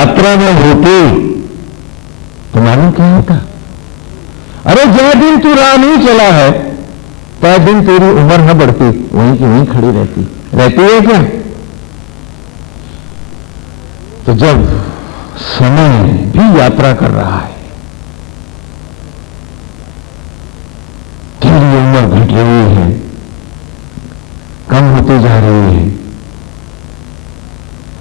यात्रा में होते तो मालूम क्या होता? अरे जय दिन तू राह नहीं चला है, तय दिन तेरी उम्र न बढ़ती, वहीं की वहीं खड़ी रहती है क्या? तो जब समय भी यात्रा कर रहा है, तेरी उम्र घट रही है, कम होती जा रही है,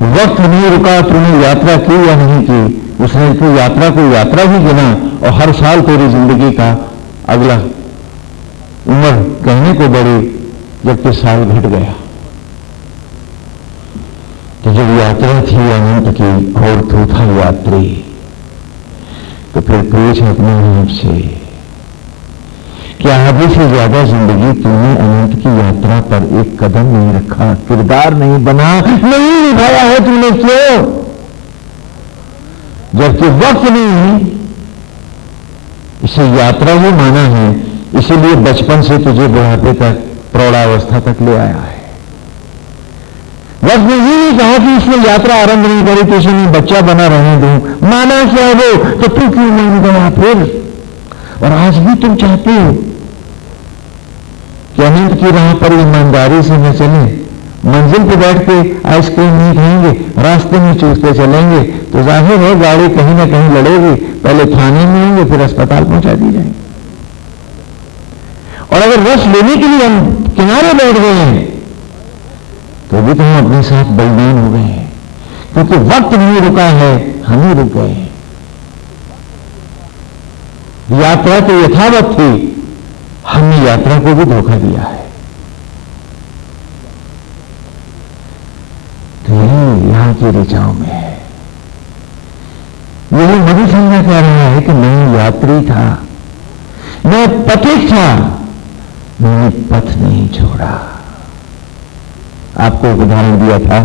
वक्त नहीं रुका, तूने यात्रा की या नहीं की, उसने तो यात्रा को यात्रा ही गिना, और हर साल तेरी जिंदगी का अगला उम्र कहने को बढ़ी, जबकि साल घट गया। तो जब यात्रा थी अनंत की और तू था यात्री, तो फिर पूछ अपने आप से, क्या आधे से ज्यादा जिंदगी तूने अनंत की यात्रा पर एक कदम नहीं रखा, किरदार नहीं बना, नहीं निभाया है तूने? क्यों? जबकि वक्त नहीं, इसे यात्रा ही माना है, इसीलिए बचपन से तुझे बुढ़ापे तक, प्रौढ़ावस्था तक ले आया है। वक्त ने ये नहीं कहा कि इसने यात्रा आरंभ नहीं करी तो इसे मैं बच्चा बना रहने दूं, माना क्या वो, तो तू क्यों मान गया फिर? और आज भी तुम चाहते हो कि अनंत की राह पर ईमानदारी से न चले, मंजिल पर बैठ के आइसक्रीम नहीं खाएंगे, रास्ते में चूसते चलेंगे, तो जाहिर है गाड़ी कहीं ना कहीं लड़ेगी, पहले थाने में होंगे, फिर अस्पताल पहुंचा दी जाएंगे। और अगर रस लेने के लिए हम किनारे बैठ गए हैं, तो भी तो हम अपने साथ बेईमान हो गए हैं, क्योंकि वक्त नहीं रुका है, हम ही रुक गए हैं। यात्रा तो यथावत थी, हमने यात्रा को भी धोखा दिया है। तो यही यहां की ऋचाओं में है। यही मधुसंज्ञा कह रहा है कि मैं यात्री था, मैं पथिक था, मैंने पथ नहीं छोड़ा। आपको एक उदाहरण दिया था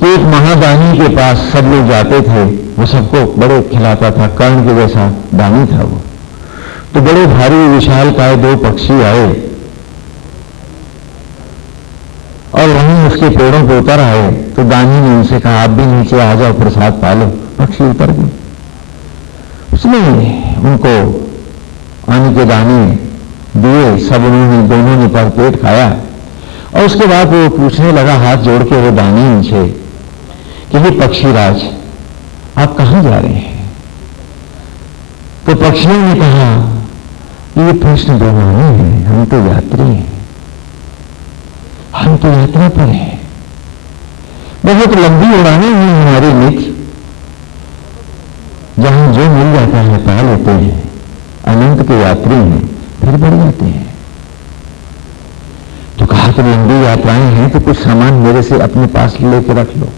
कि एक महादानी के पास सब लोग जाते थे, वो सबको बड़े खिलाता था, कर्ण के जैसा दानी था वो। तो बड़े भारी विशाल काय दो पक्षी आए और वहीं उसके पेड़ों पर उतर आए, तो दानी ने उनसे कहा, आप भी नीचे आ जाओ, प्रसाद पा लो। पक्षी उतर गए, उसने उनको आने के दाने दिए, सब उन्होंने, दोनों ने पर पेट खाया। और उसके बाद वो पूछने लगा हाथ जोड़ के वो दानी उनसे कि ये पक्षीराज, आप कहां जा रहे हैं? तो पक्षियों ने कहा, ये प्रश्न बेमानी है, हम तो यात्री हैं, हम तो यात्रा पर हैं, बहुत लंबी उड़ानें हैं हमारे मित्र, जहां जो मिल जाता है पा लेते हैं, अनंत के यात्री हैं, फिर बढ़ जाते हैं। तो कहा तो लंबी यात्राएं हैं, तो कुछ सामान मेरे से अपने पास लेके रख लो,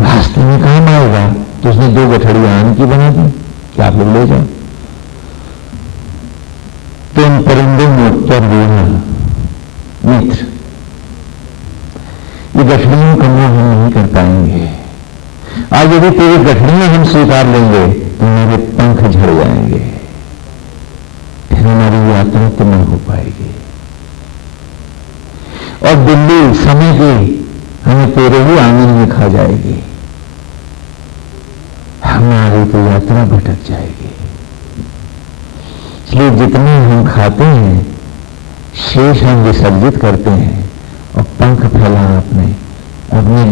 रास्ते में काम आएगा। तो उसने 2 गठड़ियां आम की बना दी कि आप लोग ले जाओ। तो इन परिंदों ने उत्तर दिया, मित्र, ये गठड़ियों का मोह हम नहीं कर पाएंगे। आज यदि तेरी गठड़ियां हम स्वीकार लेंगे तो हमारे पंख झड़ जाएंगे, फिर हमारी यात्रा तो न हो पाएगी, और दिल्ली समय की हमें तेरे ही आंगन में खा जाएगी, हमारी तो यात्रा भटक जाएगी। इसलिए जितने हम खाते हैं, शेष हम विसर्जित करते हैं और पंख फैला अपने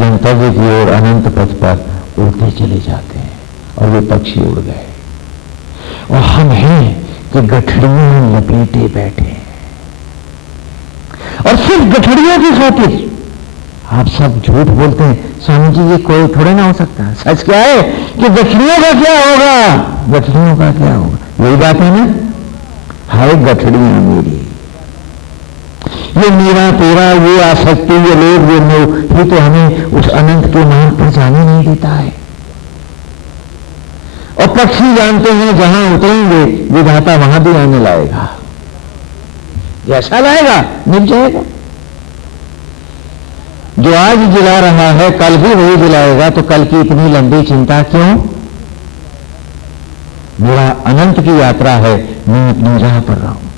गंतव्य की ओर अनंत पथ पर उड़ते चले जाते हैं। और वे पक्षी उड़ गए, और हम हैं कि गठड़ियों में लपेटे बैठे हैं, और सिर्फ गठड़ियों की खातिर आप सब झूठ बोलते हैं। स्वामी जी, ये कोई थोड़े ना हो सकता है। सच क्या है कि गठड़ियों का क्या होगा, गठड़ियों का क्या होगा, यही बात है ना। हाय गठड़ियां मेरी, ये मेरा तेरा, ये आसक्ति, ये लोग, ये मोह, ये तो हमें उस अनंत के मार्ग पर जाने नहीं देता है। और पक्षी जानते हैं जहां उतरेंगे विधाता वहां भी आने लाएगा, जैसा लाएगा मिल जाएगा। जो आज जिला रहा है कल भी वही जिलाएगा, तो कल की इतनी लंबी चिंता क्यों? मेरा अनंत की यात्रा है, मैं अपनी जगह पर रहा हूं।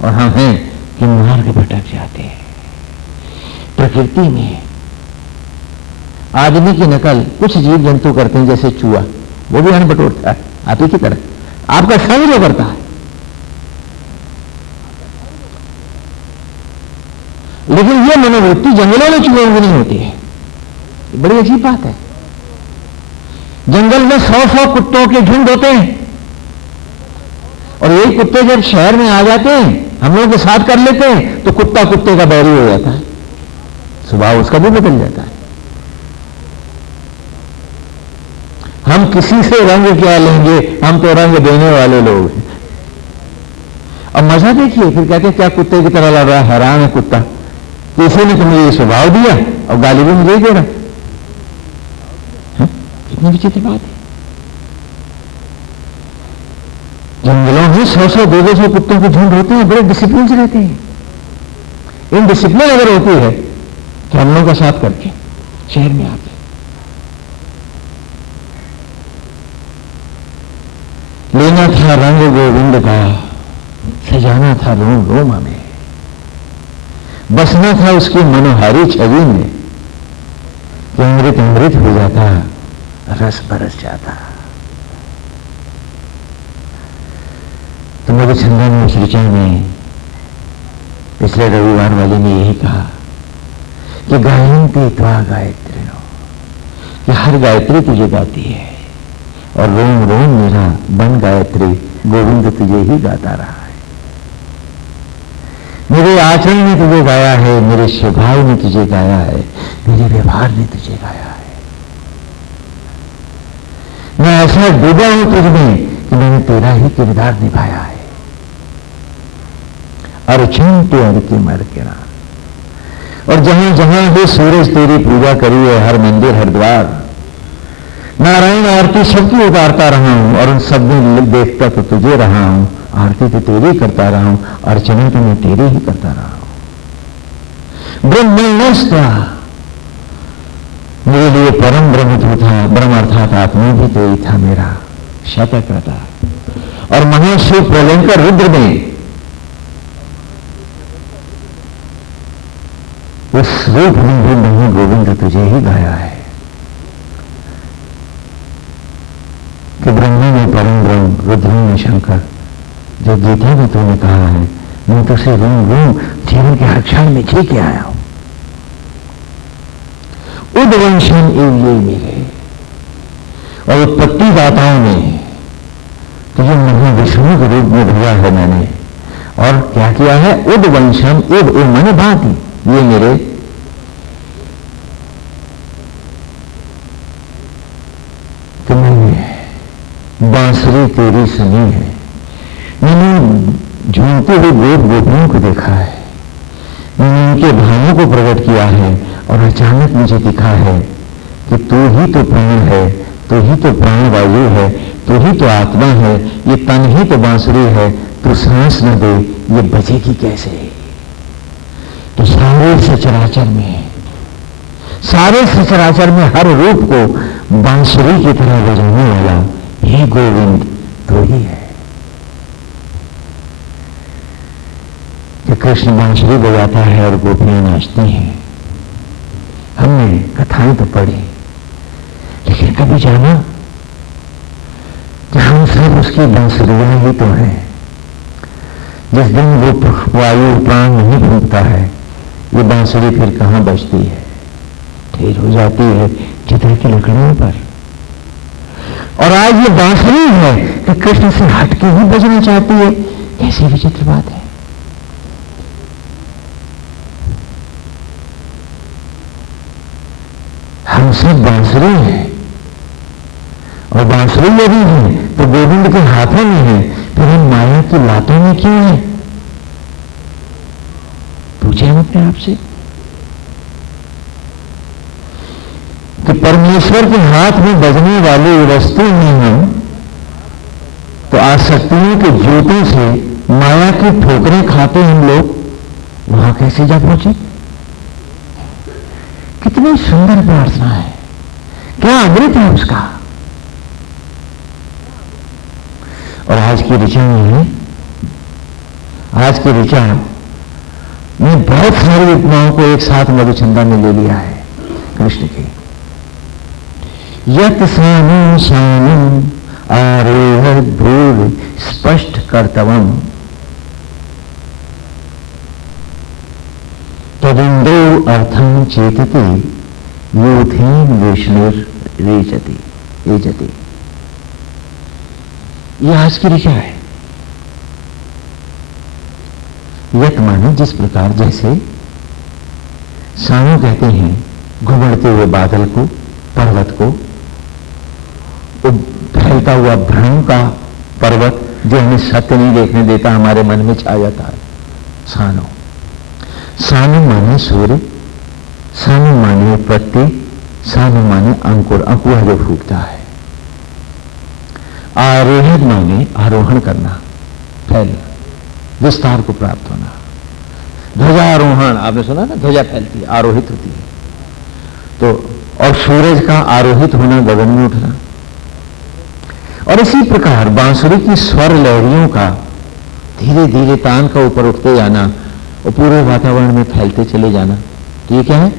और हम हैं कि मार्ग भटक जाते हैं। प्रकृति में आदमी की नकल कुछ जीव जंतु करते हैं, जैसे चूहा, वो भी अन्न बटोरता है आप ही की तरह, आपका संग जो करता है। लेकिन ये मनोवृत्ति जंगलों में चूहों की नहीं होती है। बड़ी अजीब बात है। जंगल में 100-100 कुत्तों के झुंड होते हैं, और यही कुत्ते जब शहर में आ जाते हैं, हम लोगों के साथ कर लेते हैं, तो कुत्ता कुत्ते का बैरी हो जाता है, स्वभाव उसका भी बदल जाता है। हम किसी से रंग क्या लेंगे, हम तो रंग देने वाले लोग हैं। अब मजा देखिए, फिर कहते हैं क्या कुत्ते की तरह लड़ रहा है, हैरान है कुत्ता, किसी ने तुम्हें ये स्वभाव दिया और गाली भी मुझे ही दे रहा। कितनी विचित्र बात है। जंगलों में 100-100 200 कुत्तों के झुंड होते हैं, बड़े डिसिप्लिन से रहते हैं। इन डिसिप्लिन अगर होती है तो हम लोगों का साथ करके शहर में आते, लेना था रंग गोविंद का, सजाना था रोम रोम हमें, बसना था उसकी मनोहारी छवि में, कि अमृत अमृत हो जाता, रस बरस जाता। तो मेरे छंदन में श्रीचा में पिछले रविवार वाले ने यही कहा कि गायन्ति त्वा गायत्री, कि हर गायत्री तुझे गाती है, और रोम रोम मेरा बन गायत्री, गोविंद तुझे ही गाता रहा है। मेरे आचरण ने तुझे गाया है, मेरे स्वभाव ने तुझे गाया है, मेरे व्यवहार ने तुझे गाया है। मैं ऐसा डूबा हूं तुझमें कि मैंने तेरा ही किरदार निभाया है। अर्चन तो अर् के मर के ना, और जहां जहां भी सूरज तेरी पूजा करी है, हर मंदिर हर द्वार, नारायण आरती सबकी उतारता रहा हूं, और उन सब में देखता तो तुझे रहा हूं, आरती तो तेरी करता रहा हूं, अर्चना तो मैं तेरी ही करता रहा हूं। ब्रह्मण्यस्ता, मेरे लिए परम ब्रह्म तो था, ब्रह्म अर्थात आत्मा भी तो ही था मेरा शतक्रता। और महाशिव प्रलंकर रुद्र में उस रूप में भी नहीं गोविंद तुझे ही गाया है, कि ब्रह्मा में परम ब्रह्म, रुद्र में शंकर। जो गीता में तूने कहा है, मैं तो उसे रोम रोम जीवन के हर क्षण में जी के आया हूं। उद्वंशन एवं ये मेरे, और उत्पत्ति दाताओं ने तुझे महा विष्णु के रूप में भेजा है मैंने, और क्या किया है, उद्वंशम एव मन भांति, ये मेरे तुम्हें बांसुरी तेरी सुनी है। मैंने झूमते हुए गोप गोपियों को देखा है, मैंने उनके भावों को प्रकट किया है, और अचानक मुझे दिखा है कि तू ही तो प्राण है, तू ही तो प्राण वायु है, तू ही तो आत्मा है, ये तन ही तो बांसुरी है, तू सांस न दे ये बजेगी कैसे। तो सारे सचराचर में, सारे सचराचर में हर रूप को बांसुरी की तरह बजाने वाला हे गोविंद तो ही है। कि कृष्ण बांसुरी बजाता है और गोपियां नाचती हैं। हमने कथाएं तो पढ़ी, लेकिन कभी जाना कि हम सब उसकी बांसुरियां ही तो हैं। जिस दिन वो वायु प्राण नहीं फूंकता है, ये बांसुरी फिर कहां बजती है, ढेर हो जाती है चित्र की लकड़ियों पर। और आज ये बांसुरी है कि कृष्ण से हटके ही बजना चाहती है, कैसी विचित्र बात है। हम सब बांसुरी हैं, और बांसुरी यदि है तो गोविंद के हाथों में है, फिर हम माया की लातों में क्यों है? पूछे हम अपने आप से कि परमेश्वर के हाथ में बजने वाली वस्तु नहीं हम, तो आसक्तियों के जूतों से माया की ठोकरें खाते हम लोग वहां कैसे जा पहुंचे? कितनी सुंदर प्रार्थना है, क्या अमृत है उसका। और आज की ऋचा में है, आज की ऋचा में बहुत सारी उपमाओं को एक साथ मधुचंदा में ले लिया है कृष्ण की। यत सानु सानु आरोह भूर स्पष्ट कर्तवम तदिंदो अर्थम चेतते यूथेन विष्णुर रेचति रेचति। यह आज की ऋचा है। यत माने जिस प्रकार, जैसे सानु कहते हैं घुमड़ते हुए बादल को, पर्वत को, फैलता हुआ भ्रम का पर्वत जो हमें सत्य नहीं देखने देता, हमारे मन में छा जाता है। सानु सानु माने सूर्य, सानु माने उत्पत्ति, सानु माने अंकुर, अंकुर जो फूटता है। आरोहित माने आरोहण करना, फैलना, विस्तार को प्राप्त होना। ध्वजारोहण आपने सुना ना, ध्वजा फैलती है, आरोहित होती है। तो और सूरज का आरोहित होना, गगन में उठना। और इसी प्रकार बांसुरी की स्वर लहरियों का धीरे धीरे तान का ऊपर उठते जाना और पूरे वातावरण में फैलते चले जाना। तो ये क्या है?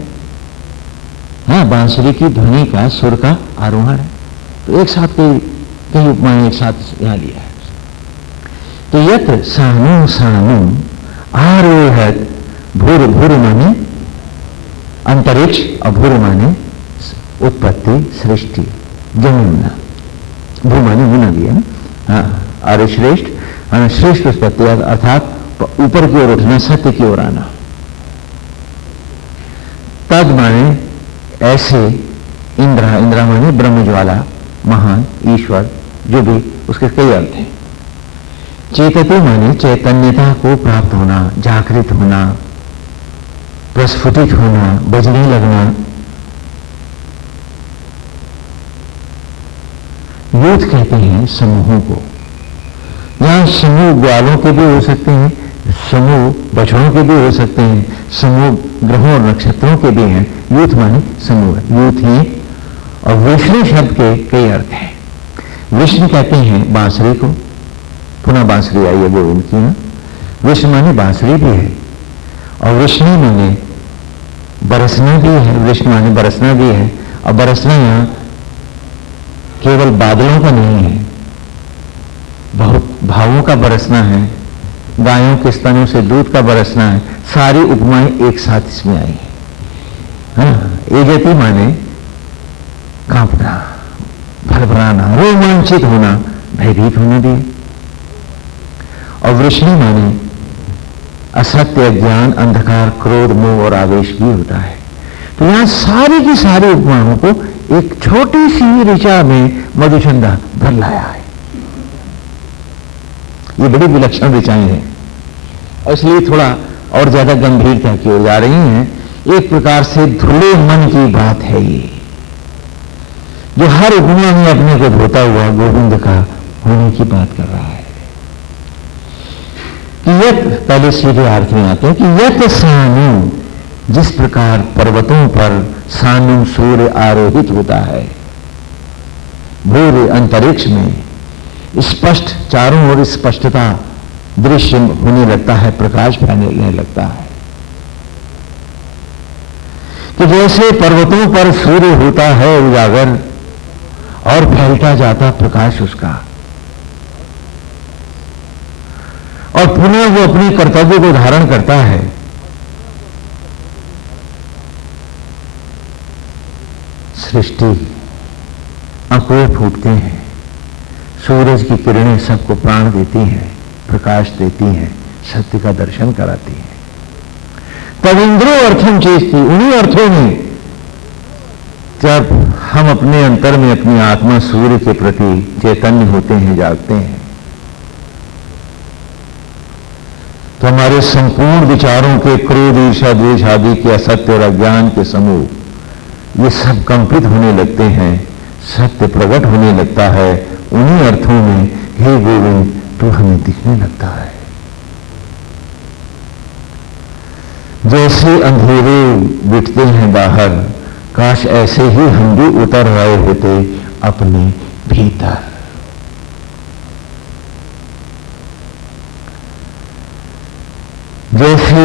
हाँ, बांसुरी की ध्वनि का, सुर का आरोहण है। तो एक साथ कई उपमाएं एक साथ यहां लिया है। तो यत सानु सानु आरोहत, भूर, भूर माने अंतरिक्ष और भूर माने उत्पत्ति, सृष्टि, जमुना। भू माने होना भी है ना, हाँ, आर्य श्रेष्ठ, श्रेष्ठ उत्पत्ति अर्थात ऊपर की ओर उठना, सत्य की ओर आना। तद माने ऐसे, इंद्रा, इंद्रा माने ब्रह्म ज्वाला, महान ईश्वर, जो भी, उसके कई अर्थ हैं। चेतते माने चैतन्यता को प्राप्त होना, जागृत होना, प्रस्फुटित होना, बजने लगना। यूथ कहते हैं समूहों को। यहां समूह ग्वालों के भी हो सकते हैं, समूह बछड़ों के भी हो सकते हैं, समूह ग्रहों और नक्षत्रों के भी हैं। यूथ माने समूह, यूथ ही। और विष्णु शब्द के कई अर्थ हैं। विष्णु कहते हैं बांसुरी को, पुनः बांसुरी आई है गोविंद की ना। विष्णु माने बांसुरी भी है, और विष्णु माने बरसना भी है, विष्णु माने बरसना भी है। और बरसना यहां केवल बादलों का नहीं है, बहुत भावों का बरसना है, गायों के स्तनों से दूध का बरसना है। सारी उपमाएं एक साथ इसमें आई है। हाँ, एजति माने कांपना, फड़फड़ाना, रोमांचित होना, भयभीत होना भी है। और वृष्णि माने असत्य, ज्ञान, अंधकार, क्रोध, मोह और आवेश भी होता है। तो यहां सारी की सारी उपमाओं को एक छोटी सी ऋचा में मधुचंदा भर लाया है। ये बड़ी विलक्षण ऋचाएं हैं और इसलिए थोड़ा और ज्यादा गंभीरता की ओर जा रही हैं। एक प्रकार से धुले मन की बात है ये, जो हर उपमा में अपने को धोता हुआ गोविंद का होने की बात कर रहा है। कि यत, पहले सीधे अर्थ में आते हैं कि यत सानु, जिस प्रकार पर्वतों पर सानु सूर्य आरोहित होता है, भूर अंतरिक्ष में स्पष्ट, चारों ओर स्पष्टता दृश्य होने लगता है, प्रकाश फैलने लगता है। कि जैसे पर्वतों पर सूर्य होता है उजागर और फैलता जाता प्रकाश उसका, और पुनः वो अपने कर्तव्य को धारण करता है। सृष्टि, अंकुर फूटते हैं, सूरज की किरणें सबको प्राण देती हैं, प्रकाश देती हैं, सत्य का दर्शन कराती हैं। तविंद्रो अर्थम चेष्टि, उन्हीं अर्थों में जब हम अपने अंतर में अपनी आत्मा सूर्य के प्रति चैतन्य होते हैं, जागते हैं, तो हमारे संपूर्ण विचारों के क्रोध, ईर्ष्या, द्वेष आदि के असत्य और अज्ञान के समूह ये सब कंपित होने लगते हैं, सत्य प्रकट होने लगता है। उन्हीं अर्थों में हे गोविंद तू हमें दिखने लगता है। जैसे अंधेरे बिटते हैं बाहर, काश ऐसे ही हम भी उतर आए होते अपने भीतर। जैसे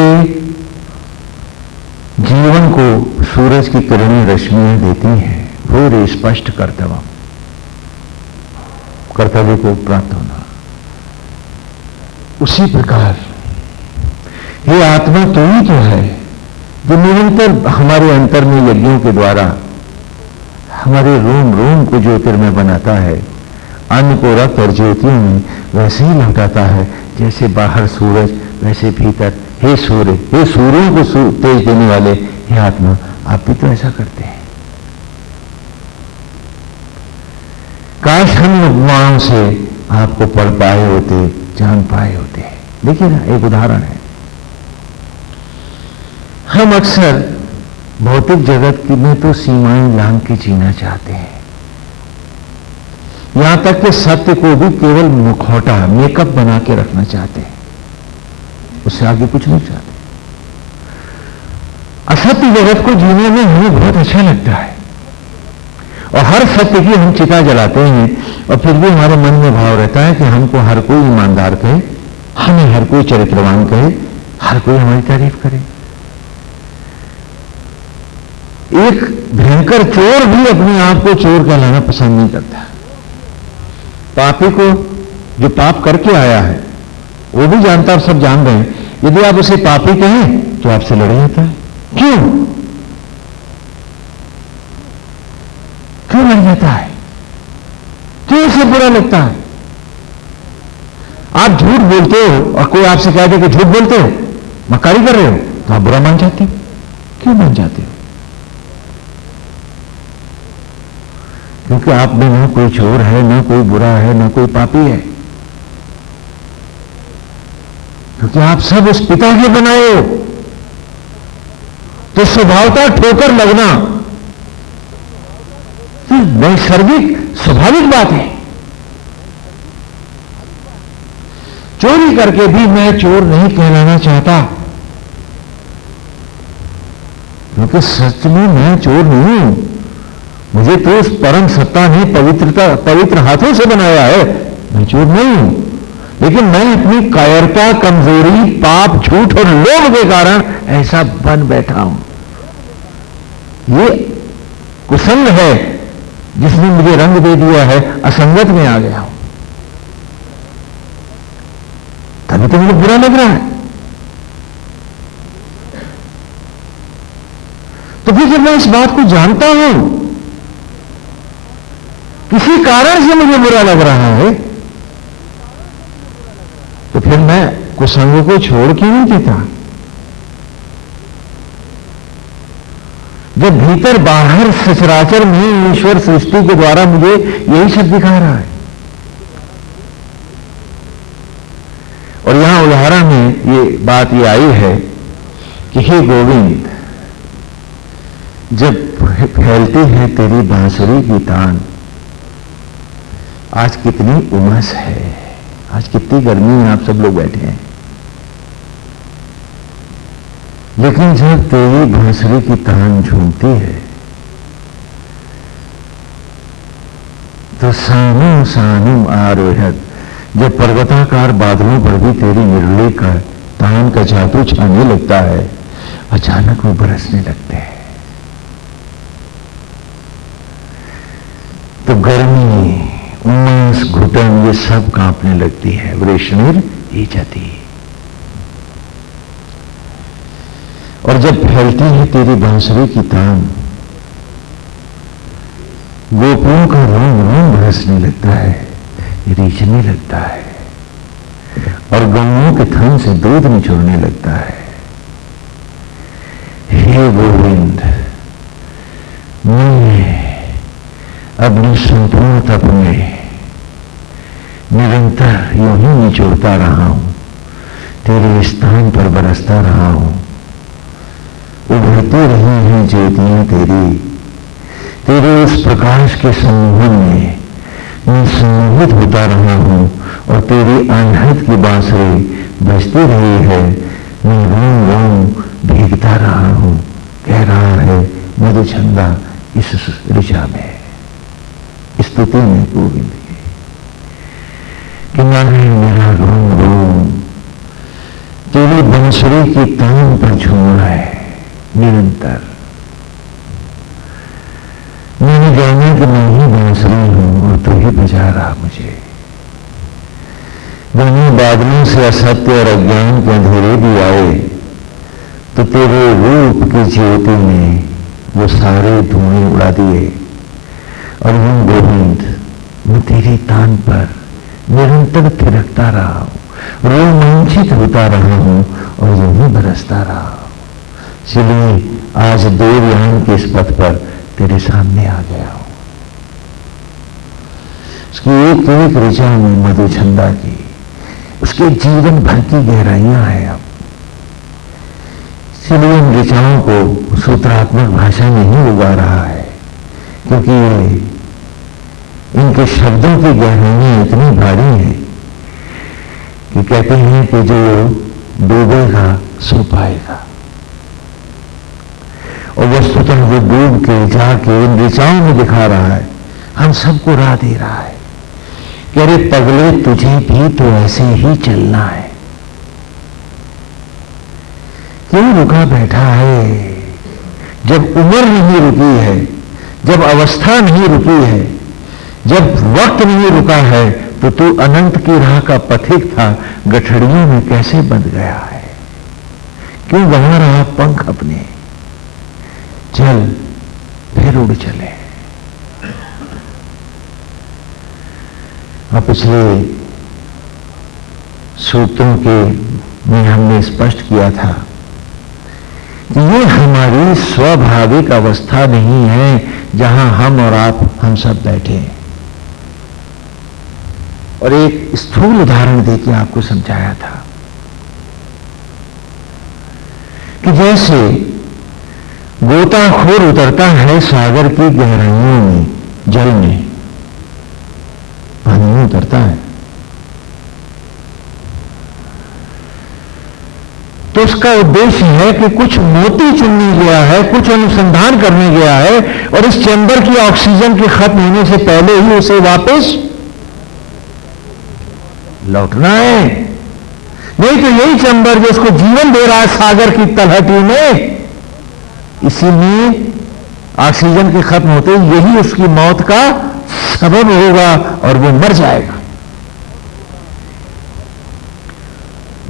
जीवन को सूरज की किरणें रश्मियां देती हैं, भूरि स्पष्ट कर्तव्य, कर्तव्य को प्राप्त होना। उसी प्रकार ये आत्मा तो ही तो है जो निरंतर हमारे अंतर में यज्ञों के द्वारा हमारे रोम रोम को ज्योतिर्मय बनाता है, अन्न को रक्त और ज्योतियों में वैसे ही लौटाता है जैसे बाहर सूरज वैसे भीतर। हे सूर्य, हे सूर्यों को तेज देने वाले हे आत्मा, आप भी तो ऐसा करते हैं। काश हम उपमाओं से आपको पढ़ पाए होते, जान पाए होते। देखिए ना, एक उदाहरण है। हम अक्सर भौतिक जगत की में तो सीमाएं लांघ के जीना चाहते हैं, यहां तक कि सत्य को भी केवल मुखौटा, मेकअप बना के रखना चाहते हैं, उससे आगे कुछ नहीं चाहते। असत्य जगत को जीने में हमें बहुत अच्छा लगता है और हर सत्य की हम चिता जलाते हैं, और फिर भी हमारे मन में भाव रहता है कि हमको हर कोई ईमानदार कहे, हमें हर कोई चरित्रवान कहे, हर कोई हमारी तारीफ करे। एक भयंकर चोर भी अपने आप को चोर कहलाना पसंद नहीं करता। पापी को, जो पाप करके आया है, वो भी जानता और सब जान रहे हैं, यदि आप उसे पापी कहें तो आपसे लड़ जाता है। क्यों लड़ जाता है? क्यों उसे बुरा लगता है? आप झूठ बोलते हो और कोई आपसे कह दे कि झूठ बोलते हो, मक्कारी कर रहे हो, तो आप बुरा मान जाते हो। क्यों मान जाते हो? क्योंकि आप में ना कोई चोर है, ना कोई बुरा है, ना कोई पापी है, क्योंकि आप सब उस पिता के बनाए हो। तो स्वभावतः ठोकर लगना नैसर्गिक स्वाभाविक बात है। चोरी करके भी मैं चोर नहीं कहलाना चाहता, क्योंकि सच में मैं चोर नहीं हूं। मुझे तो उस परम सत्ता ने पवित्र हाथों से बनाया है, मैं चोर नहीं हूं। लेकिन मैं अपनी कायरता, कमजोरी, पाप, झूठ और लोभ के कारण ऐसा बन बैठा हूं। ये कुसंग है जिसने मुझे रंग दे दिया है, असंगत में आ गया हूं, तभी तो मुझे बुरा लग रहा है। तो फिर जब मैं इस बात को जानता हूं, किसी कारण से मुझे बुरा लग रहा है, तो फिर मैं कुसंग को छोड़ क्यों नहीं देता? जब भीतर बाहर सचराचर में ईश्वर सृष्टि के द्वारा मुझे यही सब दिखा रहा है। और यहां उदाहरण में ये बात ये आई है कि हे गोविंद, जब फैलती है तेरी बांसुरी की तान, आज कितनी उमस है, आज कितनी गर्मी है, आप सब लोग बैठे हैं, लेकिन जब तेरी बांसुरी की तान झूमती है तो सानू सानू आरोहत, जब पर्वताकार बादलों पर भी तेरी मुरली का तान का जादू छाने लगता है, अचानक वो बरसने लगते हैं। तो गर्मी, उमस, घुटन ये सब कांपने लगती है। वृष्णिर ही जाती। और जब फैलती है तेरी बांसुरी की तान, गोपियों का रोम रोम बरसने लगता है, रीझने लगता है, और गौओं के थन से दूध निचोड़ने लगता है। हे गोविंद, मैं अपने संपूर्ण तप में निरंतर यूं ही निचोड़ता रहा हूं, तेरे स्थान पर बरसता रहा हूं। उभरती रही हैं ज्योतियां तेरे उस प्रकाश के सम्मोहन में मैं सम्मोहित होता रहा हूं, और तेरी अनहद की बांसुरी बजती रही है, मैं रोम रोम भीगता रहा हूं। कह रहा है मधुचंदा इस ऋचा में, स्तुति में गोविंद की, कि माने मेरा रोम रोम तेरी बांसुरी की तान पर झूम रहा है निरंतर। मैंने जा रहा मुझे। घने बादलों से असत्य और अज्ञान के अंधेरे भी आए तो तेरे रूप की ज्योति ने वो सारे धुएं उड़ा दिए। और यूं गोविंद, मैं तेरी तान पर निरंतर थिरकता रहा हूं, रोमांचित होता रहा हूं और यूं ही बरसता रहा हूं। इसलिए आज देवयान के इस पथ पर तेरे सामने आ गया हूं। उसकी एक एक ऋचा में मधुछंदा की, उसके जीवन भर की गहराइयां हैं। अब इसलिए इन ऋचाओं को सूत्रात्मक भाषा में ही उगा रहा है, क्योंकि ये इनके शब्दों की गहराइयां इतनी भारी हैं कि कहते हैं कि जो डूबेगा सो पाएगा। और वस्तुतः वो डूब के जाके इन ऋचाओं में दिखा रहा है, हम सबको राह दे रहा है कि अरे पगले, तुझे भी तो ऐसे ही चलना है। क्यों रुका बैठा है? जब उम्र नहीं रुकी है, जब अवस्था नहीं रुकी है, जब वक्त नहीं रुका है, तो तू अनंत की राह का पथिक था, गठड़ियों में कैसे बंध गया है? क्यों गंवा रहा पंख अपने? चल फिर उड़ चले। और पिछले सूत्रों के में हमने स्पष्ट किया था कि ये हमारी स्वाभाविक अवस्था नहीं है जहां हम और आप हम सब बैठे हैं। और एक स्थूल उदाहरण देके आपको समझाया था कि जैसे गोताखोर उतरता है सागर की गहराइयों में, जल में, पानी में उतरता है, तो उसका उद्देश्य है कि कुछ मोती चुनने गया है, कुछ अनुसंधान करने गया है, और इस चैम्बर की ऑक्सीजन के खत्म होने से पहले ही उसे वापस लौटना है। नहीं तो यही चैम्बर जो उसको जीवन दे रहा है सागर की तलहटी में, इसीलिए ऑक्सीजन के खत्म होते यही उसकी मौत का सबब होगा और वो मर जाएगा।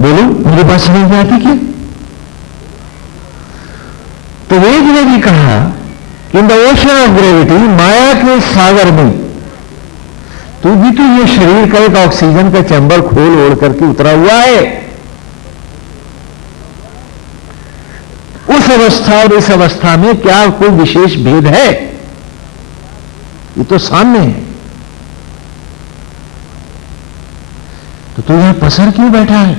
बोलो, मुझे बात समझ में आती क्या? तो वेद ने भी कहा in the ocean of gravity, माया के सागर में तू भी तो ये शरीर का एक ऑक्सीजन का चैम्बर खोल ओढ़ करके उतरा हुआ है। उस अवस्था और इस अवस्था में क्या कोई विशेष भेद है? ये तो सामने है। तो तू यहां पसर क्यों बैठा है?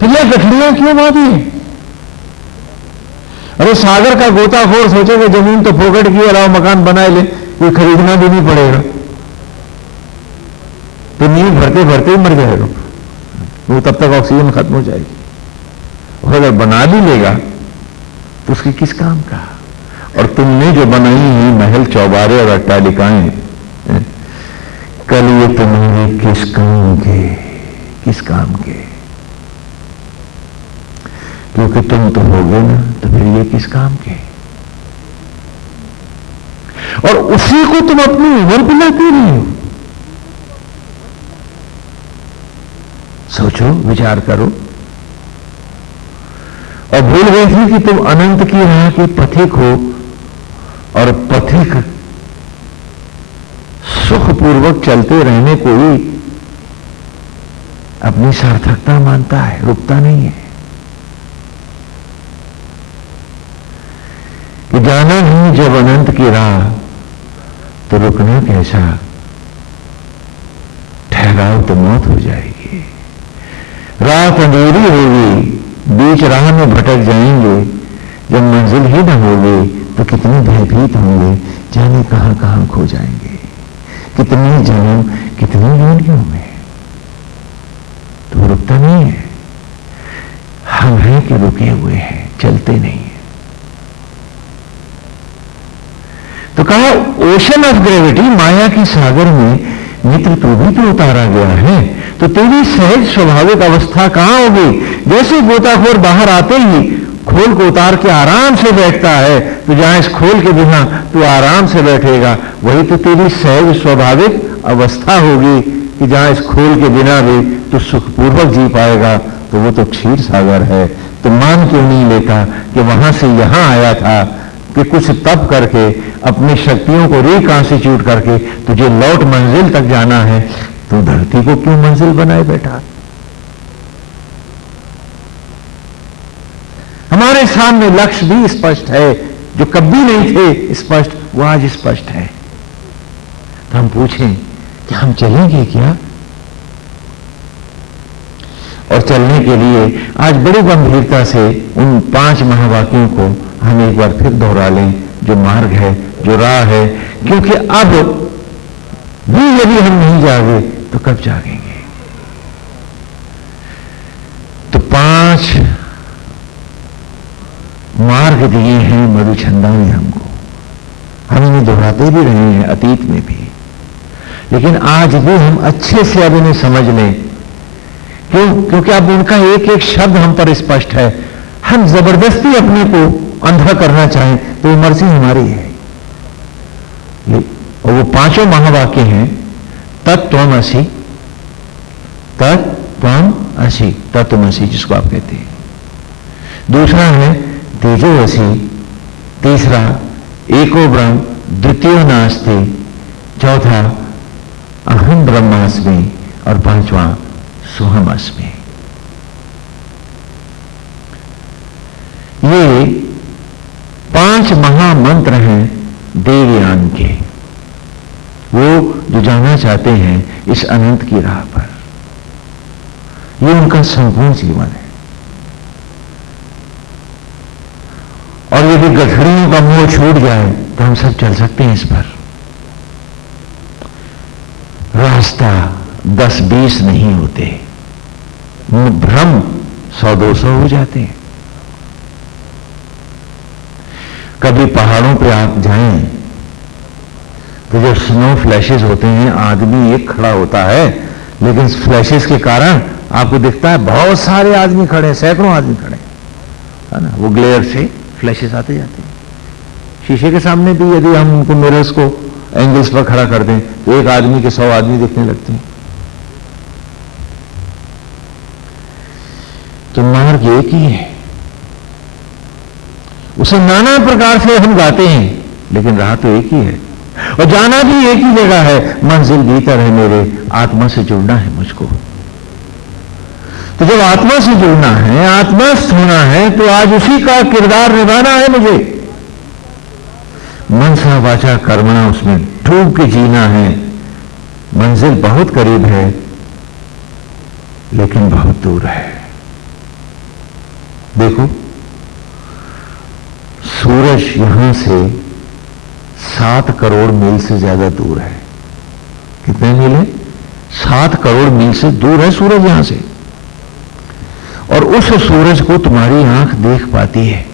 फिर यह गठड़ियां क्यों बांधी है? अरे सागर का गोताखोर सोचेगा जमीन तो फोकट की, अलावा मकान बनाए ले, कोई खरीदना भी नहीं पड़ेगा, तो नींव भरते भरते ही मर जाएगा वो, तब तक ऑक्सीजन खत्म हो जाएगी। और अगर बना भी लेगा तो उसकी किस काम का? और तुमने जो बनाई है महल, चौबारे और अट्टालिकाएं, कल ये तुम्हारे किस काम के? किस काम के? क्योंकि तुम तो होगे ना, तो फिर ये किस काम के? और उसी को तुम अपनी उम्र पिलाते नहीं हो। सोचो, विचार करो। और भूल गए थे कि तुम अनंत की राह के पथिक हो, और पथिक सुखपूर्वक चलते रहने को ही अपनी सार्थकता मानता है, रुकता नहीं है। कि जाना नहीं जब अनंत की राह, तो रुकना कैसा? ठहराओ तो मौत हो जाएगी। रात अंधेरी होगी, बीच राह में भटक जाएंगे, जब मंजिल ही न होगी तो कितने भयभीत होंगे, जाने कहां कहां खो जाएंगे, कितने जन्म, कितनी योनियों में। तो रुकता नहीं है। हम हैं कि रुके हुए हैं, चलते नहीं है। तो कहा ओशन ऑफ ग्रेविटी, माया के सागर में मित्र तू भी तो उतारा गया है, तो तेरी सहज स्वाभाविक अवस्था कहां होगी? जैसे गोताखोर बाहर आते ही खोल को उतार के आराम से बैठता है, तो जहां इस खोल के बिना तू आराम से बैठेगा, वही तो तेरी सहज स्वाभाविक अवस्था होगी कि जहां इस खोल के बिना भी तू सुखपूर्वक जी पाएगा। तो वो तो क्षीर सागर है। तो मान क्यों नहीं लेता कि वहां से यहां आया था, कि कुछ तप करके अपनी शक्तियों को रिकॉन्स्टिट्यूट करके तुझे लौट मंजिल तक जाना है, तो धरती को क्यों मंजिल बनाए बैठा। हमारे सामने लक्ष्य भी स्पष्ट है, जो कभी नहीं थे स्पष्ट, वो आज स्पष्ट है। तो हम पूछें कि हम चलेंगे क्या? और चलने के लिए आज बड़ी गंभीरता से उन 5 महावाक्यों को हम एक बार फिर दोहरा लें, जो मार्ग है, जो राह है। क्योंकि अब भी यदि हम नहीं जागे तो कब जागेंगे? तो 5 मार्ग दिए हैं मधुचंदा ने हमको। हम इन्हें दोहराते भी रहे हैं अतीत में भी, लेकिन आज भी हम अच्छे से अब इन्हें समझ लें। क्यों? क्योंकि अब उनका एक एक शब्द हम पर स्पष्ट है। हम जबरदस्ती अपने को अंधा करना चाहें तो मर्जी हमारी है। और वो 5 महावाक्य हैं, तत्त्वमसि, तत्त्वमसि, तत्त्वमसि जिसको आप कहते हैं। दूसरा है तेजोवसी, तीसरा एको ब्रह्म, द्वितीय नास्ति, चौथा अहम ब्रह्मास्मि, और 5वां सोहम अस्मि। ये 5 महामंत्र हैं देवयान के, वो जो जाना चाहते हैं इस अनंत की राह पर। ये उनका संपूर्ण जीवन है। और यदि गठड़ियों का मोह छूट जाए तो हम सब चल सकते हैं इस पर। रास्ता 10-20 नहीं होते, भ्रम 100-200 हो जाते हैं। कभी पहाड़ों पे आप जाएं तो जो स्नो फ्लैशेस होते हैं, आदमी एक खड़ा होता है, लेकिन फ्लैशेस के कारण आपको दिखता है बहुत सारे आदमी खड़े हैं, सैकड़ों आदमी खड़े हैं, है ना। वो ग्लेयर से फ्लैशेस आते जाते हैं। शीशे के सामने भी यदि हम उनको मिरर्स को एंगल्स पर खड़ा कर दें तो एक आदमी के 100 आदमी दिखने लगते हैं। तो मार्ग एक ही है, उसे नाना प्रकार से हम गाते हैं, लेकिन राह तो एक ही है, और जाना भी एक ही जगह है। मंजिल भीतर है मेरे, आत्मा से जुड़ना है मुझको। तो जब आत्मा से जुड़ना है, आत्मस्थ होना है, तो आज उसी का किरदार निभाना है मुझे। मनसा वाचा कर्मणा, उसमें डूब के जीना है। मंजिल बहुत करीब है, लेकिन बहुत दूर है। देखो, सूरज यहां से 7 करोड़ मील से ज्यादा दूर है। कितने मील है? 7 करोड़ मील से दूर है सूरज यहां से। और उस सूरज को तुम्हारी आंख देख पाती है,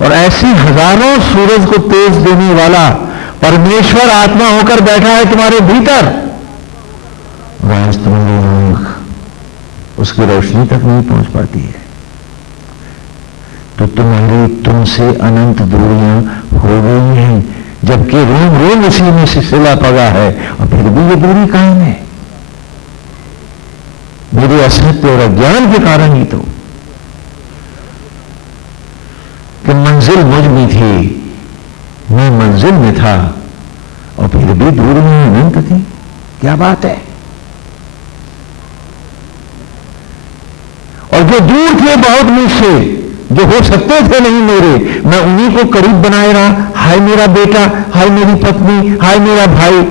और ऐसी हजारों सूरज को तेज देने वाला परमेश्वर आत्मा होकर बैठा है तुम्हारे भीतर। और आज तुम्हारी आंख उसकी रोशनी तक नहीं पहुंच पाती है, तो तुम्हारी तुमसे अनंत दूरियां हो गई हैं, जबकि रोम रोम उसी में सिलसिला पगा है, और फिर भी ये दूरी कायम है। मेरे असत्य और अज्ञान के कारण ही तो, कि मंजिल मुझ में थी, मैं मंजिल में था, और फिर भी दूर में अनंत थी। क्या बात है। और जो दूर थे बहुत मुझसे, जो हो सकते थे नहीं मेरे, मैं उन्हीं को करीब बनाए रहा। हाय मेरा बेटा, हाय मेरी पत्नी, हाय मेरा भाई,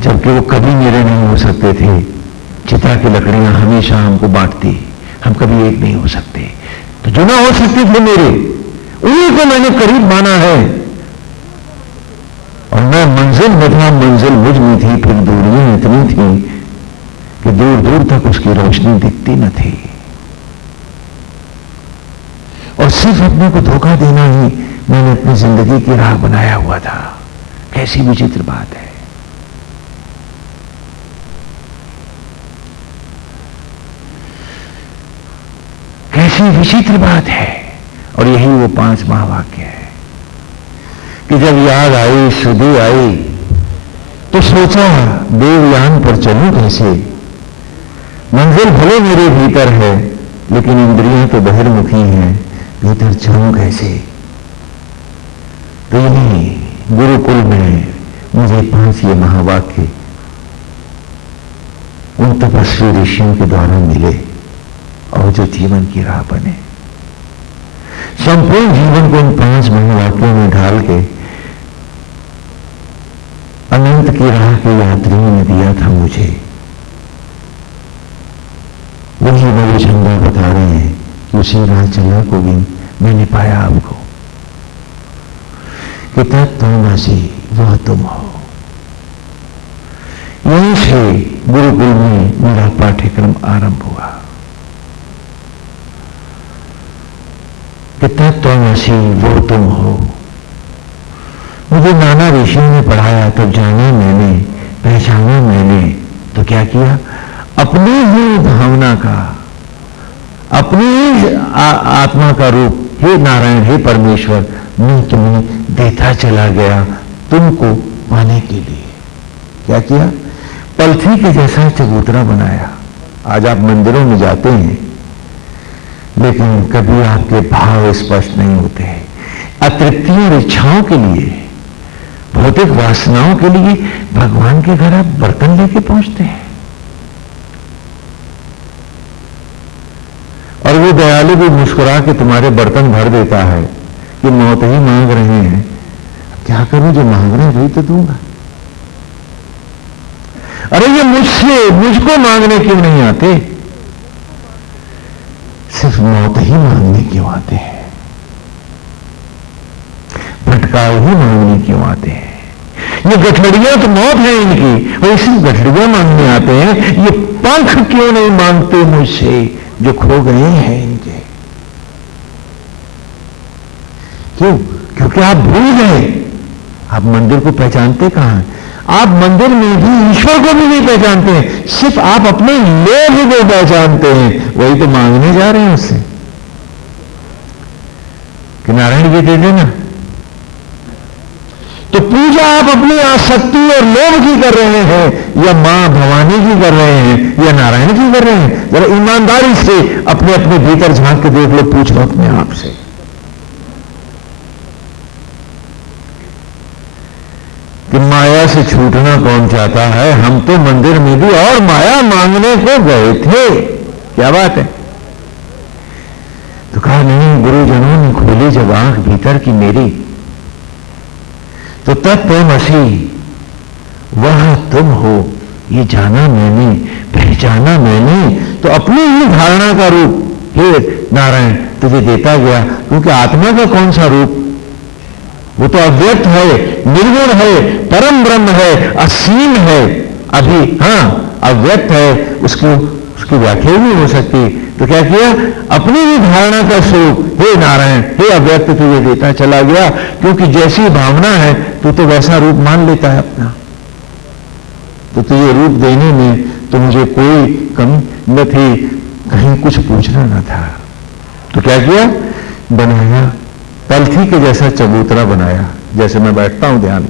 जबकि वो कभी मेरे नहीं हो सकते थे। चिता की लकड़ियां हमेशा हमको बांटती, हम कभी एक नहीं हो सकते। तो जो ना हो सकते थे मेरे, उन्हीं को मैंने करीब माना है। और मैं मंजिल में था, मंजिल मुझ में थी, फिर दूरियां इतनी थी कि दूर दूर तक उसकी रोशनी दिखती न थी। और सिर्फ अपने को धोखा देना ही मैंने अपनी जिंदगी की राह बनाया हुआ था। कैसी विचित्र बात है। कैसी विचित्र बात है। और यही वो 5 महावाक्य है कि जब याद आई, सुधि आई, तो सोचा देवयान पर चलूं कैसे। मंजिल भले मेरे भीतर है, लेकिन इंद्रियां तो बहिर्मुखी हैं, भीतर चलूं कैसे। तो यही गुरुकुल में मुझे 5 ये महावाक्य उन तपस्वी ऋषियों के द्वारा मिले और जो जीवन की राह बने। संपूर्ण जीवन को उन 5 महावाक्यों में ढाल के अनंत की राह के यात्रियों ने दिया था मुझे। वही मेरे झंडा बता रहे हैं कि उसी राह चला को भी मैंने पाया आपको कि तत्त्वमसि वह तुम हो। यहीं से गुरुकुल में मेरा पाठ्यक्रम आरंभ हुआ कि तत्त्वमसि वो तुम हो। मुझे नाना ऋषियों ने पढ़ाया, तब जाना मैंने, पहचाना मैंने। तो क्या किया, अपनी ही भावना का, अपनी ही आत्मा का रूप, हे नारायण, हे परमेश्वर, मैं तुम्हें देता चला गया तुमको पाने के लिए। क्या किया, पलथी के जैसा चबूतरा बनाया। आज आप मंदिरों में जाते हैं, लेकिन कभी आपके भाव स्पष्ट नहीं होते हैं। अतृप्ति और इच्छाओं के लिए, भौतिक वासनाओं के लिए भगवान के घर आप बर्तन लेके पहुंचते हैं। और वो दयालु भी मुस्कुरा के तुम्हारे बर्तन भर देता है कि मौत ही मांग रहे हैं, क्या करूं, जो मांग रहे हैं वही तो दूंगा। अरे ये मुझको मांगने क्यों नहीं आते, सिर्फ मौत ही मांगने क्यों आते हैं, भटकाव ही मांगने क्यों आते हैं। ये गठड़ियां तो मौत है इनकी, और इसी गठड़ियां मांगने आते हैं। ये पंख क्यों नहीं मांगते मुझसे जो खो गए हैं इनके। क्यों? क्योंकि आप भूल गए। आप मंदिर को पहचानते कहां हैं? आप मंदिर में भी ईश्वर को भी नहीं पहचानते हैं, सिर्फ आप अपने लोभ को पहचानते हैं। वही तो मांगने जा रहे हैं उससे कि नारायण जी दे देना। तो पूजा आप अपनी आसक्ति और लोभ की कर रहे हैं, या मां भवानी की कर रहे हैं, या नारायण की कर रहे हैं? जरा ईमानदारी से अपने अपने भीतर झांक के देख लो, पूछो अपने आप से। कि माया से छूटना कौन चाहता है? हम तो मंदिर में भी और माया मांगने को गए थे। क्या बात है? तो कहा नहीं, गुरुजनों ने खोली जब आंख भीतर की मेरी, तो तत्त्वमसि वह तुम हो, ये जाना मैंने, पहचाना मैंने। तो अपनी ही धारणा का रूप हे नारायण तुझे देता गया, क्योंकि आत्मा का कौन सा रूप? वो तो अव्यक्त है, निर्गुण है, परम ब्रह्म है, असीम है। अभी अव्यक्त है, उसकी व्याख्या ही नहीं हो सकती। तो क्या किया, अपनी ही धारणा का स्वरूप हे नारायण, हे अव्यक्त तुझे देता चला गया, क्योंकि जैसी भावना है तू तो वैसा रूप मान लेता है अपना। तो तुझे रूप देने में तो मुझे कोई कमी न थी, कहीं कुछ पूछना न था। तो क्या किया, बनाया, पलथी के जैसा चबूतरा बनाया। जैसे मैं बैठता हूं ध्यान,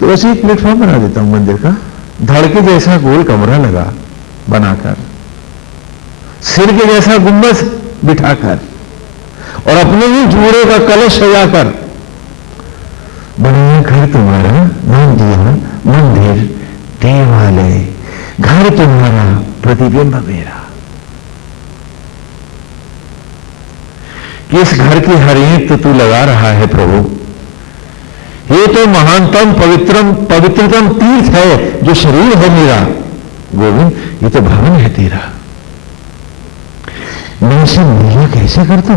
तो वैसे एक प्लेटफॉर्म बना देता हूं मंदिर का, धड़ के जैसा गोल कमरा लगा बनाकर, सिर के जैसा गुंबद बिठाकर, और अपने ही जूड़े का कलश सजाकर बनाया घर तुम्हारा, नाम दिया मंदिर, देवालय, घर तुम्हारा, प्रतिबिंब मेरा। कि इस घर की हर ईंट तो तू लगा रहा है प्रभु। ये तो महानतम पवित्रतम तीर्थ है जो शरीर है मेरा गोविंद, ये तो भवन है तेरा। मैं इसे मैला कैसे कर दूं,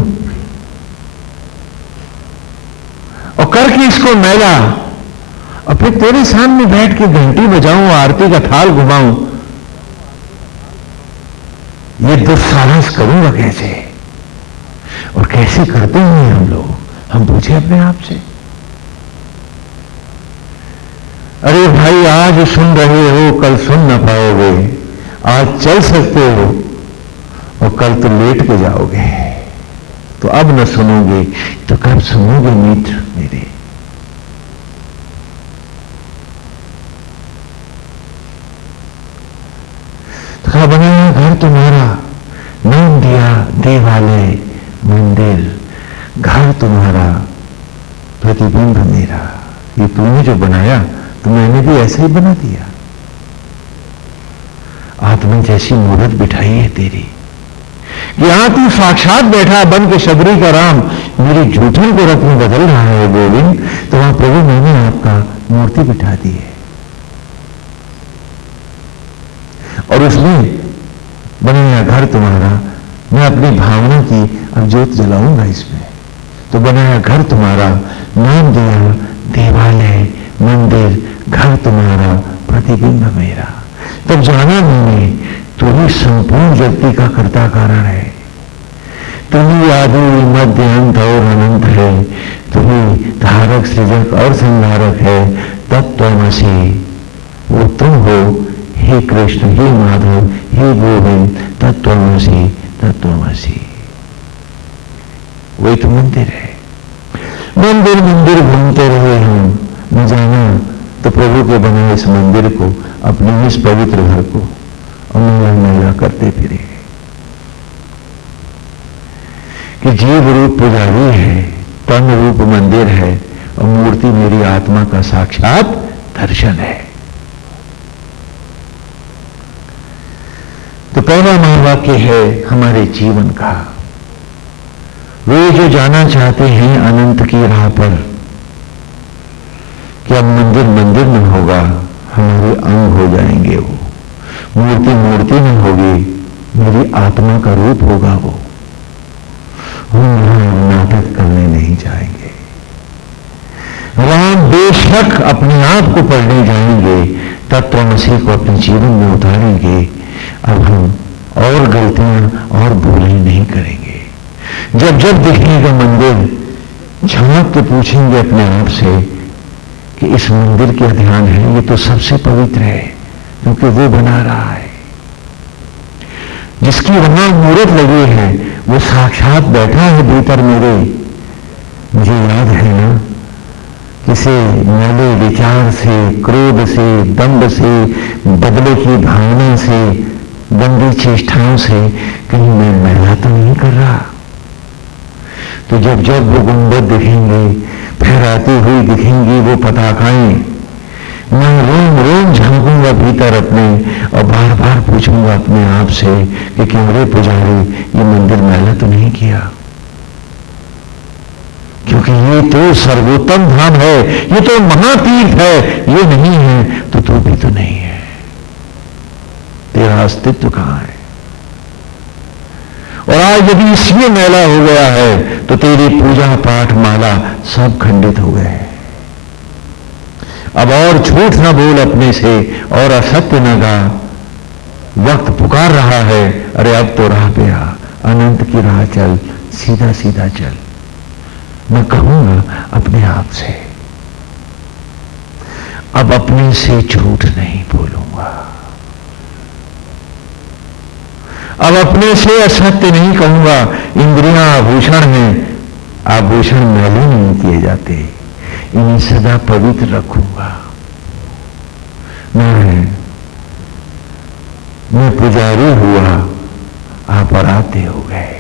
और करके इसको मैला, और फिर तेरे सामने बैठ के घंटी बजाऊं, आरती का थाल घुमाऊं, ये दुस्साहस करूंगा कैसे? और कैसे करते हैं हम लोग? हम पूछे अपने आप से। अरे भाई, आज सुन रहे हो, कल सुन ना पाओगे। आज चल सकते हो, और कल तो लेट के जाओगे, तो अब न सुनोगे तो कब सुनोगे मित्र मेरे। तो कहा बनाया घर तुम्हारा, नाम दिया देवालय मंदिर, घर तुम्हारा प्रतिबिंब मेरा। ये तूने जो बनाया तो मैंने भी ऐसे ही बना दिया। आत्मा जैसी मूर्त बिठाई है तेरी, यहां तू साक्षात बैठा बन के शबरी का राम, मेरी जूठन को रत्न बदल रहा है गोविंद। तो वहां प्रभु मैंने आपका मूर्ति बिठा दी है, और उसमें बनाया घर तुम्हारा, मैं अपनी भावना की अब ज्योत जलाऊंगा इसमें। तो बनाया घर तुम्हारा, नाम दिया देवालय मंदिर, घर तुम्हारा प्रतिबिंब मेरा। तब जाना मैंने तू ही संपूर्ण जगती का कर्ता कारण है, तू ही आदि मध्य अंत और अनंत है, तू ही धारक सृजक और संहारक है। तत्त्वमसि वो तुम हो, हे कृष्ण हे माधव हे गोविंद, तत्त्वमसि तत्त्वमसि। वही तो मंदिर है। मंदिर मंदिर घूमते रहे हम, न जाना तो प्रभु के बनाए इस मंदिर को, अपने इस पवित्र घर को अमूल्य मेला करते फिरे कि जीव रूप पुजारी है, तन रूप मंदिर है, और मूर्ति मेरी आत्मा का साक्षात दर्शन है। तो पहला महावाक्य है हमारे जीवन का, वे जो जाना चाहते हैं अनंत की राह पर, कि अब मंदिर मंदिर न होगा, हमारे अंग हो जाएंगे वो, मूर्ति मूर्ति न होगी, मेरी आत्मा का रूप होगा वो। हम वहां नाटक करने नहीं जाएंगे, वहां बेशक अपने आप को पढ़ने जाएंगे, तत्त्वमसि को अपने जीवन में उतारेंगे। अब हम और गलतियां और भूलें नहीं करेंगे। जब जब दिखेगा मंदिर, झांक के पूछेंगे अपने आप से कि इस मंदिर का ध्यान है, ये तो सबसे पवित्र है, क्योंकि वो बना रहा है। जिसकी वहां मूर्त लगी है वो साक्षात बैठा है भीतर मेरे। मुझे याद है ना, किसी मैले विचार से, क्रोध से, दंभ से, बदले की भावना से, गंदी चेष्टाओं से कहीं मैं मैला तो नहीं कर रहा। तो जब जब वो गुंबद दिखेंगे, फहराती हुई दिखेंगी वो पताकाएं, मैं रोम रोम झांकूंगा भीतर अपने, और बार बार पूछूंगा अपने आप से कि क्यों रे पुजारी, ये मंदिर मैला तो नहीं किया? क्योंकि ये तो सर्वोत्तम धाम है, ये तो महातीर्थ है, ये नहीं है तो तू भी तो नहीं है। तेरा अस्तित्व कहां है? और आज यदि इसलिए मैला हो गया है तो तेरी पूजा पाठ माला सब खंडित हो गए। अब और झूठ न बोल अपने से, और असत्य न गा। वक्त पुकार रहा है, अरे अब तो राह पे आ, अनंत की राह चल, सीधा सीधा चल। मैं कहूंगा अपने आप से, अब अपने से झूठ नहीं बोलूंगा, अब अपने से असत्य नहीं कहूंगा। इंद्रियां आभूषण हैं, आभूषण मैले नहीं किए जाते, इन्हें सदा पवित्र रखूंगा। मैं पुजारी हुआ, आप पराते हो गए।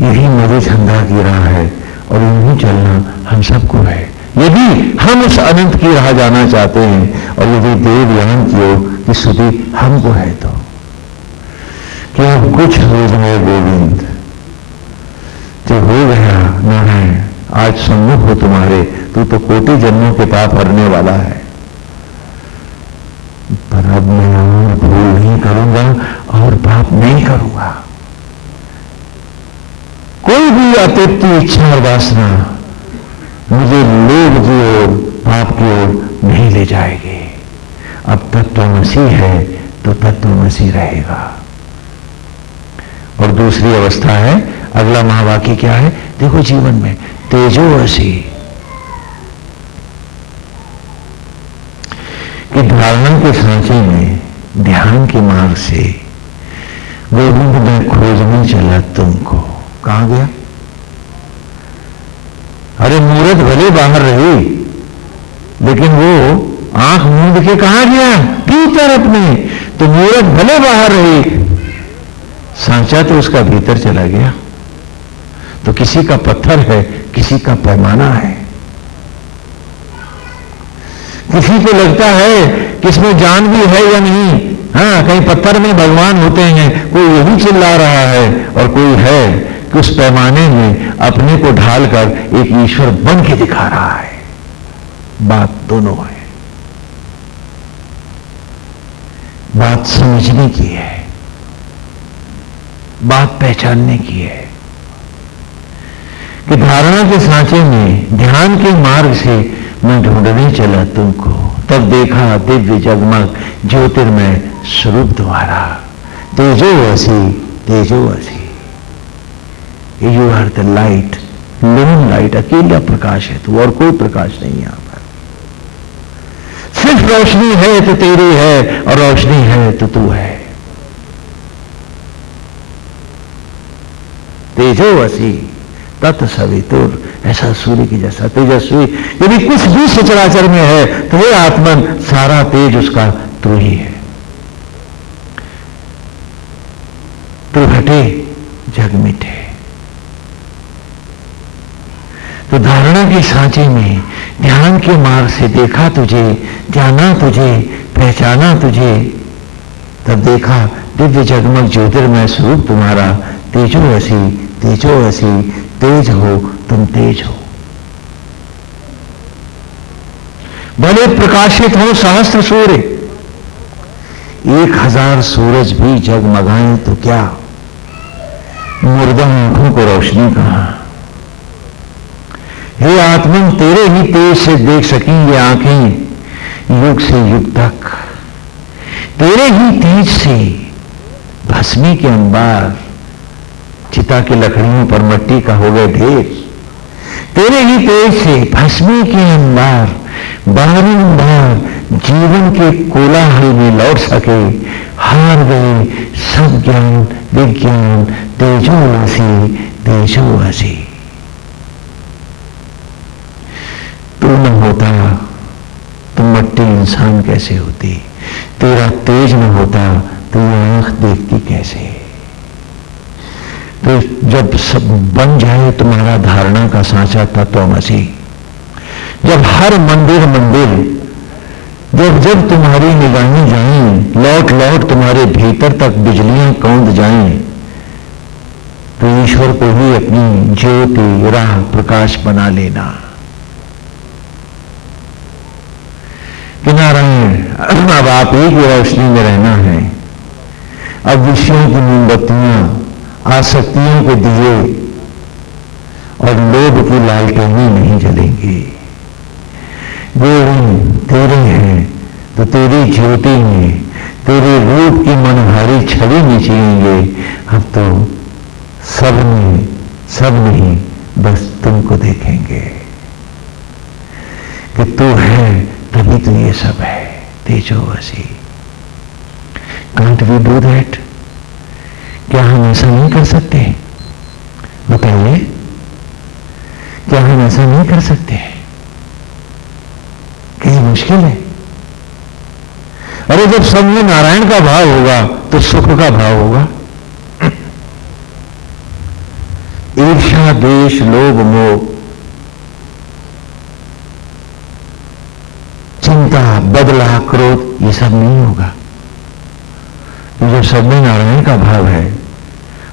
यही मधु छंदा की राह है, और यूं ही चलना हम सबको है, यदि हम इस अनंत की राह जाना चाहते हैं। और यदि देवयान की हो कि सुधी हमको है तो कि अब कुछ हो जाए गोविंद, जो हो गया नारायण, आज सम्मुख हो तुम्हारे, तू तो कोटि जन्मों के पाप हरने वाला है। पर अब मैं और भूल नहीं करूंगा और पाप नहीं करूंगा। कोई भी अतृप्ति इच्छा और वासना मुझे लोभ की ओर, पाप की ओर नहीं ले जाएगी। अब तत्त्वमसि है तो तत्त्वमसि रहेगा। और दूसरी अवस्था है, अगला महावाक्य क्या है? देखो जीवन में तेजोवसी, कि धारणा के सांचे में ध्यान के मार्ग से गोविंद मैं खोजने चला तुमको। कहां गया? अरे मूर्त भले बाहर रही, लेकिन वो आंख मूंद के कहां गया? भीतर अपने। तो मूर्त भले बाहर रही, सांचा तो उसका भीतर चला गया। तो किसी का पत्थर है, किसी का पैमाना है। किसी को लगता है कि इसमें जान भी है या नहीं। हाँ, कहीं पत्थर में भगवान होते हैं, कोई यही चिल्ला रहा है, और कोई है कि उस पैमाने में अपने को ढालकर एक ईश्वर बन के दिखा रहा है। बात दोनों है। बात समझने की है, बात पहचानने की है कि धारणा के सांचे में ध्यान के मार्ग से मैं ढूंढने चला तुमको, तब देखा दिव्य जगमग ज्योतिर्मय स्वरूप तुम्हारा। तेजोवसी तेजोवसी, you are the light, lone light, अकेला प्रकाश है तू, और कोई प्रकाश नहीं यहां पर। सिर्फ रोशनी है तो तेरी है, और रोशनी है तो तू है। तेजोवसी तत्सवितुर, ऐसा सूर्य की जैसा तेजस्वी यदि कुछ भी सचराचर में है तो हे आत्मन, सारा तेज उसका तू ही है। तू हटे जग मिटे। तो धारणा के सांचे में ध्यान के मार्ग से देखा तुझे, जाना तुझे, पहचाना तुझे, तब देखा दिव्य जगमग ज्योतिर्मय स्वरूप तुम्हारा। तेजोवसी तेजोवसी, तेज हो तुम, तेज हो। भले प्रकाशित हो सहस्त्र सूर्य, 1000 सूरज भी जगमगाएं तो क्या, मुर्दा आंखों को रोशनी कहां। हे आत्मन, तेरे ही तेज से देख सकेंगे आंखें युग से युग तक। तेरे ही तेज से भस्मी के अंबार, चिता की लकड़ियों पर मट्टी का हो गए ढेर। तेरे ही तेज से भस्मी के अंबार बारंबार जीवन के कोलाहल में लौट सके। हार गए सब ज्ञान विज्ञान, तेजोवसी तेजोवसी। तू न होता तो मट्टी इंसान कैसे होती, तेरा तेज न होता तो आंख देखती कैसे। तो जब सब बन जाए तुम्हारा धारणा का सांचा तत्वमसी, जब हर मंदिर मंदिर, जब जब तुम्हारी निगाहें जाएं, लौट लौट तुम्हारे भीतर तक बिजलियां कौंध जाएं, तो ईश्वर को ही अपनी ज्योति राह प्रकाश बना लेना। कि नारायण, अब आप ही की रोशनी में रहना है। अब विषयों की मोमबत्तियां, आसक्तियों के दिए और लोभ की लालटेनें नहीं जलेंगी। गोविंद तेरे हैं तो तेरी ज्योति में तेरे रूप की मनभारी छवि में जिएंगे। अब तो सब नहीं बस तुमको देखेंगे कि तू है, तभी तो ये सब है। तेजोवसी। Can't we do that? क्या हम ऐसा नहीं कर सकते? बताइए, क्या हम ऐसा नहीं कर सकते? क्या ये मुश्किल है? अरे जब सब में नारायण का भाव होगा तो सुख का भाव होगा। ईर्ष्या द्वेष लोभ मोह, चिंता बदला क्रोध, ये सब नहीं होगा। तो जब सब में नारायण का भाव है,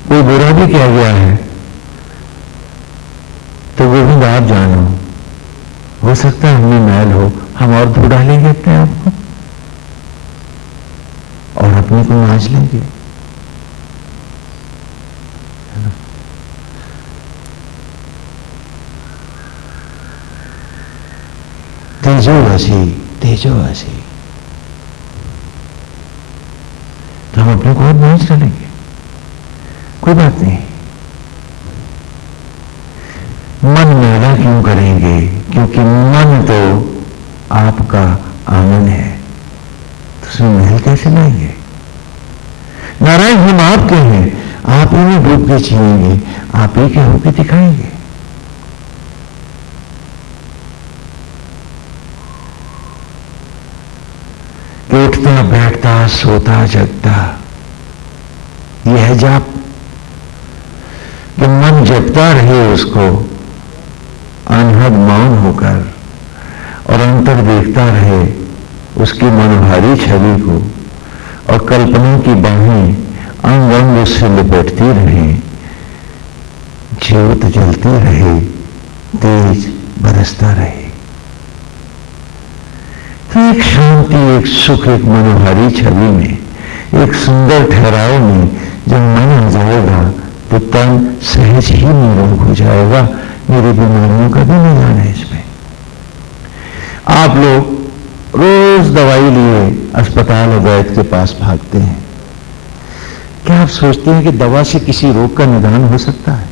कोई बुरा भी किया गया है तो गोविंद आप जानो, हो सकता है हमें मैल हो, हम और धो डालेंगे अपने आप को और अपने को नाच लेंगे। तेजोवसी तेजोवसी, तो हम अपने को और नाच डालेंगे, कोई बात नहीं। मन मैला क्यों करेंगे? क्योंकि मन तो आपका आंगन है, तो उसमें महल कैसे कैसे लाएंगे? नारायण हम आपके हैं, आप ही में डूब के जिएंगे, आप ही के होके दिखाएंगे। उठता बैठता सोता जगता यह है जाप कि मन जपता रहे उसको अनहद मौन होकर, और अंतर देखता रहे उसकी मनोहारी छवि को, और कल्पना की बाहें अंग अंग उससे लिपटती रहे, ज्योत जलती रहे, तेज बरसता रहे। तो एक शांति, एक सुख, एक मनोहारी छवि में, एक सुंदर ठहराव में जब मन आ जाएगा तो तन सहज ही निरोग हो जाएगा। मेरी बीमारियों का भी निदान है इसमें। आप लोग रोज दवाई लिए अस्पताल और वैद्य के पास भागते हैं। क्या आप सोचते हैं कि दवा से किसी रोग का निदान हो सकता है?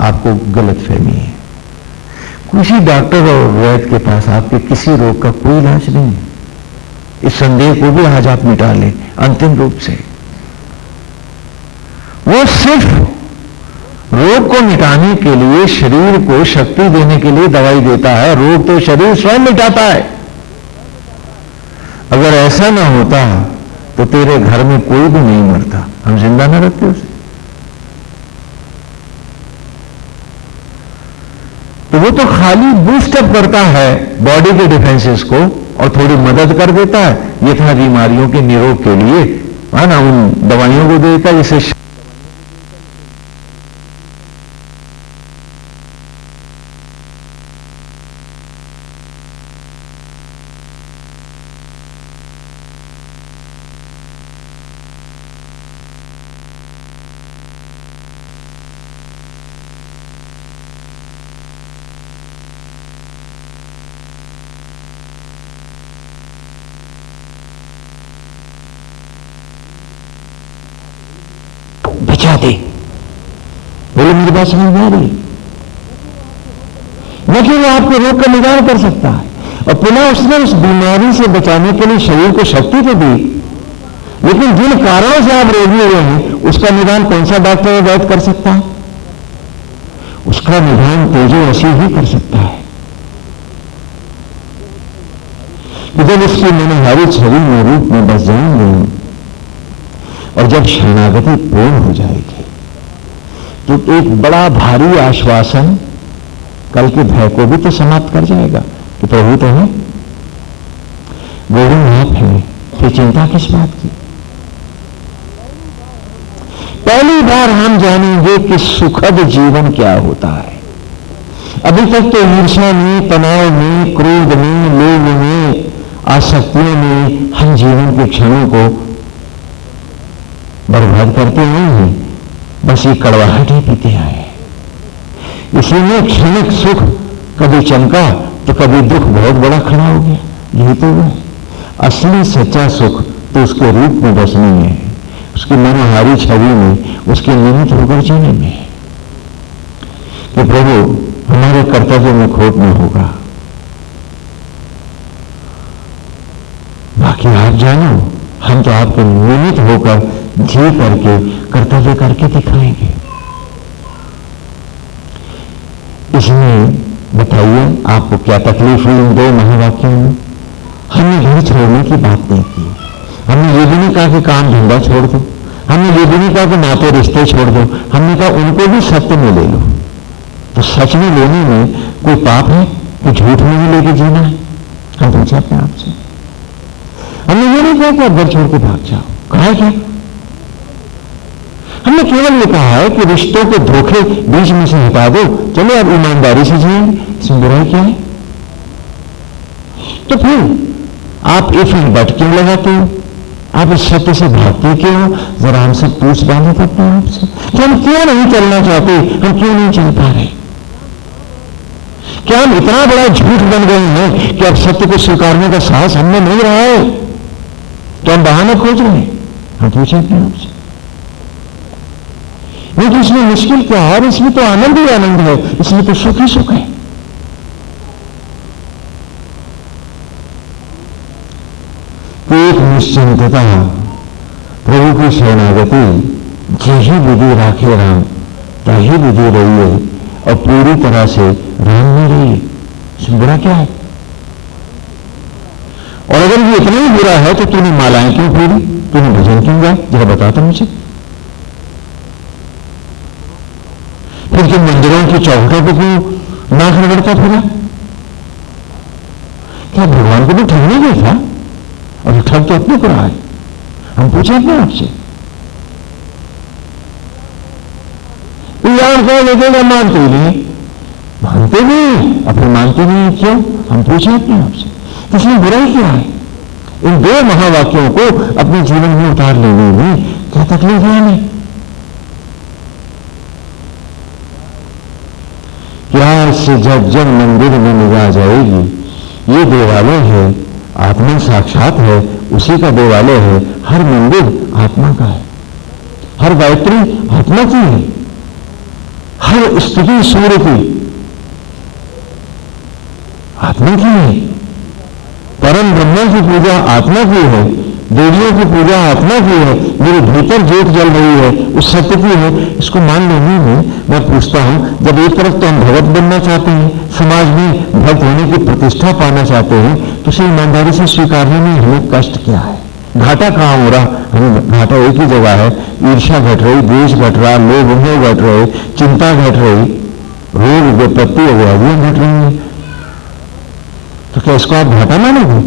आपको गलतफहमी है। किसी डॉक्टर और वैद्य के पास आपके किसी रोग का कोई इलाज नहीं है। इस संदेह को भी आज आप मिटा लें अंतिम रूप से। वो सिर्फ रोग को मिटाने के लिए, शरीर को शक्ति देने के लिए दवाई देता है। रोग तो शरीर स्वयं मिटाता है। अगर ऐसा ना होता तो तेरे घर में कोई भी नहीं मरता, हम जिंदा ना रखते उसे। तो वो तो खाली बूस्टअप करता है बॉडी के डिफेंसेस को और थोड़ी मदद कर देता है यथा बीमारियों के निरोग के लिए, है ना, उन दवाइयों को देता है जिससे बचा दे। बोले मेरी बात समझ में आ रही है? न कि वो आपके रोग का निदान कर सकता है, और पुनः उसने उस बीमारी से बचाने के लिए शरीर को शक्ति तो दी, लेकिन जिन कारणों से आप रोगी हुए हैं उसका निदान कौन सा डॉक्टर या वैद्य कर सकता है? उसका निदान तेजो ऐसी ही कर सकता है कि जब उसकी मनोहारी छवि में रूप में बस जाएंगे और जब शरणागति पूर्ण हो जाएगी तो एक बड़ा भारी आश्वासन कल के भय को भी तो समाप्त कर जाएगा कि प्रभु तो है, गोविंद आप है, फिर चिंता किस बात की? पहली बार हम जानेंगे कि सुखद जीवन क्या होता है। अभी तक तो ईर्ष्या में, तनाव में, क्रोध में, लोभ में, आसक्तियों में हम जीवन के क्षणों को बर्बाद करते नहीं हैं, बस ये कड़वाहट ही पीते आए। इसीलिए क्षणिक सुख कभी चमका तो कभी दुख बहुत बड़ा खड़ा हो गया। यही तो है असली सच्चा सुख, तो उसके रूप में बसने में, उसकी मनोहारी छवि में, उसके निमित्त होकर जीने में है कि प्रभु हमारे कर्तव्य में खोट न होगा। बाकी आप जानो, हम तो आपके निमित्त होकर जी करके कर्तव्य करके दिखाएंगे। इसमें बताइए आपको क्या तकलीफ हुई इन 2 महावाक्यों में? हमने घर छोड़ने की बात नहीं की, हमने ये भी नहीं कहा कि काम धंधा छोड़ दो, हमने ये भी नहीं कहा कि नाते रिश्ते छोड़ दो, हमने कहा उनको भी सत्य में ले लो। तो सच में लेने में कोई पाप है कि झूठ में ही लेके जीना है? हम पूछा अपने आपसे। हमने ये नहीं कहा कि आप घर छोड़ के भाग जाओ, कहा है क्या? हमने केवल ये कहा है कि रिश्तों के धोखे बीच में से हटा दो, चलो अब ईमानदारी से जिएंगे, इसमें बुराई क्या है? तो फिर आप इफ एंड बट क्यों लगाते हो? आप इस सत्य से भागते क्यों हो? जरा हमसे पूछ बांधे तो अपने आप से कि हम क्यों नहीं चलना चाहते, हम क्यों नहीं चल पा रहे? क्या हम इतना बड़ा झूठ बन गए हैं कि अब सत्य को स्वीकारने का साहस हमने नहीं रहा है, तो हम बहाने खोज रहे हैं? हम पूछे अपने आपसे। नहीं तो इसमें मुश्किल क्या है? इसमें तो आनंद ही आनंद है, इसमें तो सुख ही सुख है। तो एक निश्चिंतता, प्रभु की शरणागति, यही विधि राखे राम, यही विधि रही है और पूरी तरह से राम में रही है। इसमें बुरा क्या है? और अगर ये इतना ही बुरा है तो तूने मालाएं क्यों पूरी, तूने भजन क्यों गाया, जरा बता तो मुझे। फिर तुम मंदिरों की चौखटों पर क्यों नाक रगड़ता फिरा? क्या भगवान को भी ठगने गया था? और ठग तो अपने को रहा है। हम पूछे अपने आपसे, यार क्या लगेगा, मानते ही नहीं, मानते नहीं, अपने मानते नहीं क्यों? हम पूछे अपने आपसे, इसमें बुराई क्या है? इन दो महावाक्यों को अपने जीवन में उतार लेने में क्या तकलीफ है हमें? प्यार से जब जब मंदिर में निगाह जाएगी, ये देवालय है, आत्मा साक्षात है, उसी का देवालय है। हर मंदिर आत्मा का है, हर गायत्री आत्मा की है, हर स्तुति सूर्य की आत्मा की है, परम ब्रह्मा की पूजा आत्मा की है, देवियों की पूजा आत्मा की है, मेरे भीतर ज्योत जल रही है, उस सत्य की है। इसको मान लेने में मैं पूछता हूं, जब एक तरफ तो हम भगत बनना चाहते हैं, समाज में भक्त होने की प्रतिष्ठा पाना चाहते हैं, तो उसे ईमानदारी से स्वीकारने में हमें कष्ट क्या है? घाटा कहां हो रहा? हमें घाटा एक ही जगह है, ईर्ष्या घट रही, द्वेष घट रहा, लोभ मोह घट रहे, चिंता घट रही, रोग विपत्ति व्याधियां घट रही है। तो क्या इसको आप घाटा मानोगे?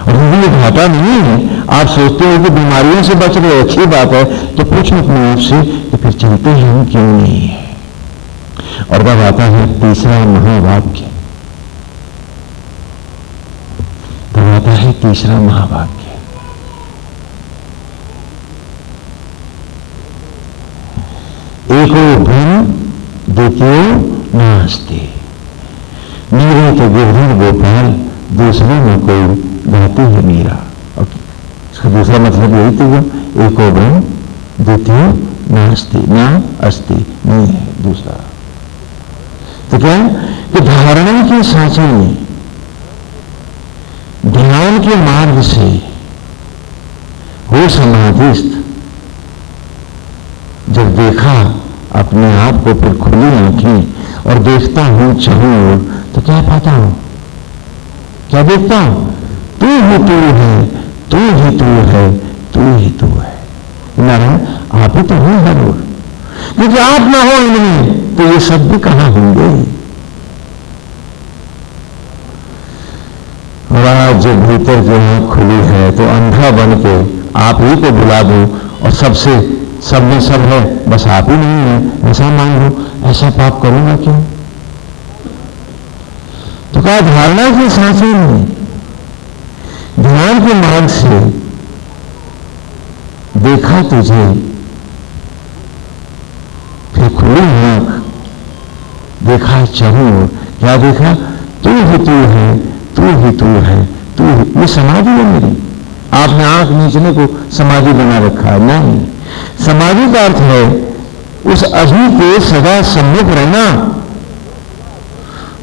और यदि ये घाटा नहीं है, आप सोचते हो कि बीमारियों से बच रहे, अच्छी बात है, तो पूछो अपने आप से कि फिर चलते हैं हम क्यों नहीं है? और तब आता है तीसरा महावाक्य, तब आता है तीसरा महावाक्य, एको ब्रह्म द्वितीयो नास्ति, मेरे तो गिरधर गोपाल, दूसरे में कोई गाती है मीरा। और इसका दूसरा मतलब यही तो, एको ब्रह्म द्वितीयो नास्ति, ना अस्ति, नहीं है दूसरा। तो क्या कि धारणा के सांचे में, ध्यान के मार्ग से वो समाधिस्थ जब देखा अपने आप को, फिर खुली आंखें और देखता हूं चाहूं, तो क्या पाता हूं? क्या देखता हूं? तू ही तू है, तू ही तू है, तू ही तू है। नारायण आप ही तो हो हर ओर, क्योंकि आप ना हो इनमें तो ये सब भी कहां होंगे। और आज जो भीतर जो आंख खुली है, तो अंधा बन के आप ही को बुला दूं और सबसे सब में सब है, बस आप ही नहीं है ऐसा मान लो, ऐसा पाप करूंगा क्यों? तो कहा धारणा के सांचे में, ध्यान के मार्ग से देखा तुझे, फिर खुली आंख देखा चाहूं, क्या देखा? तू ही तू है, तू ही तू है, तू ही। ये समाधि है मेरी। आपने आंख नीचने को समाधि बना रखा है, नहीं। समाधि का अर्थ है उस अग्नि के सदा सम्मुख रहना,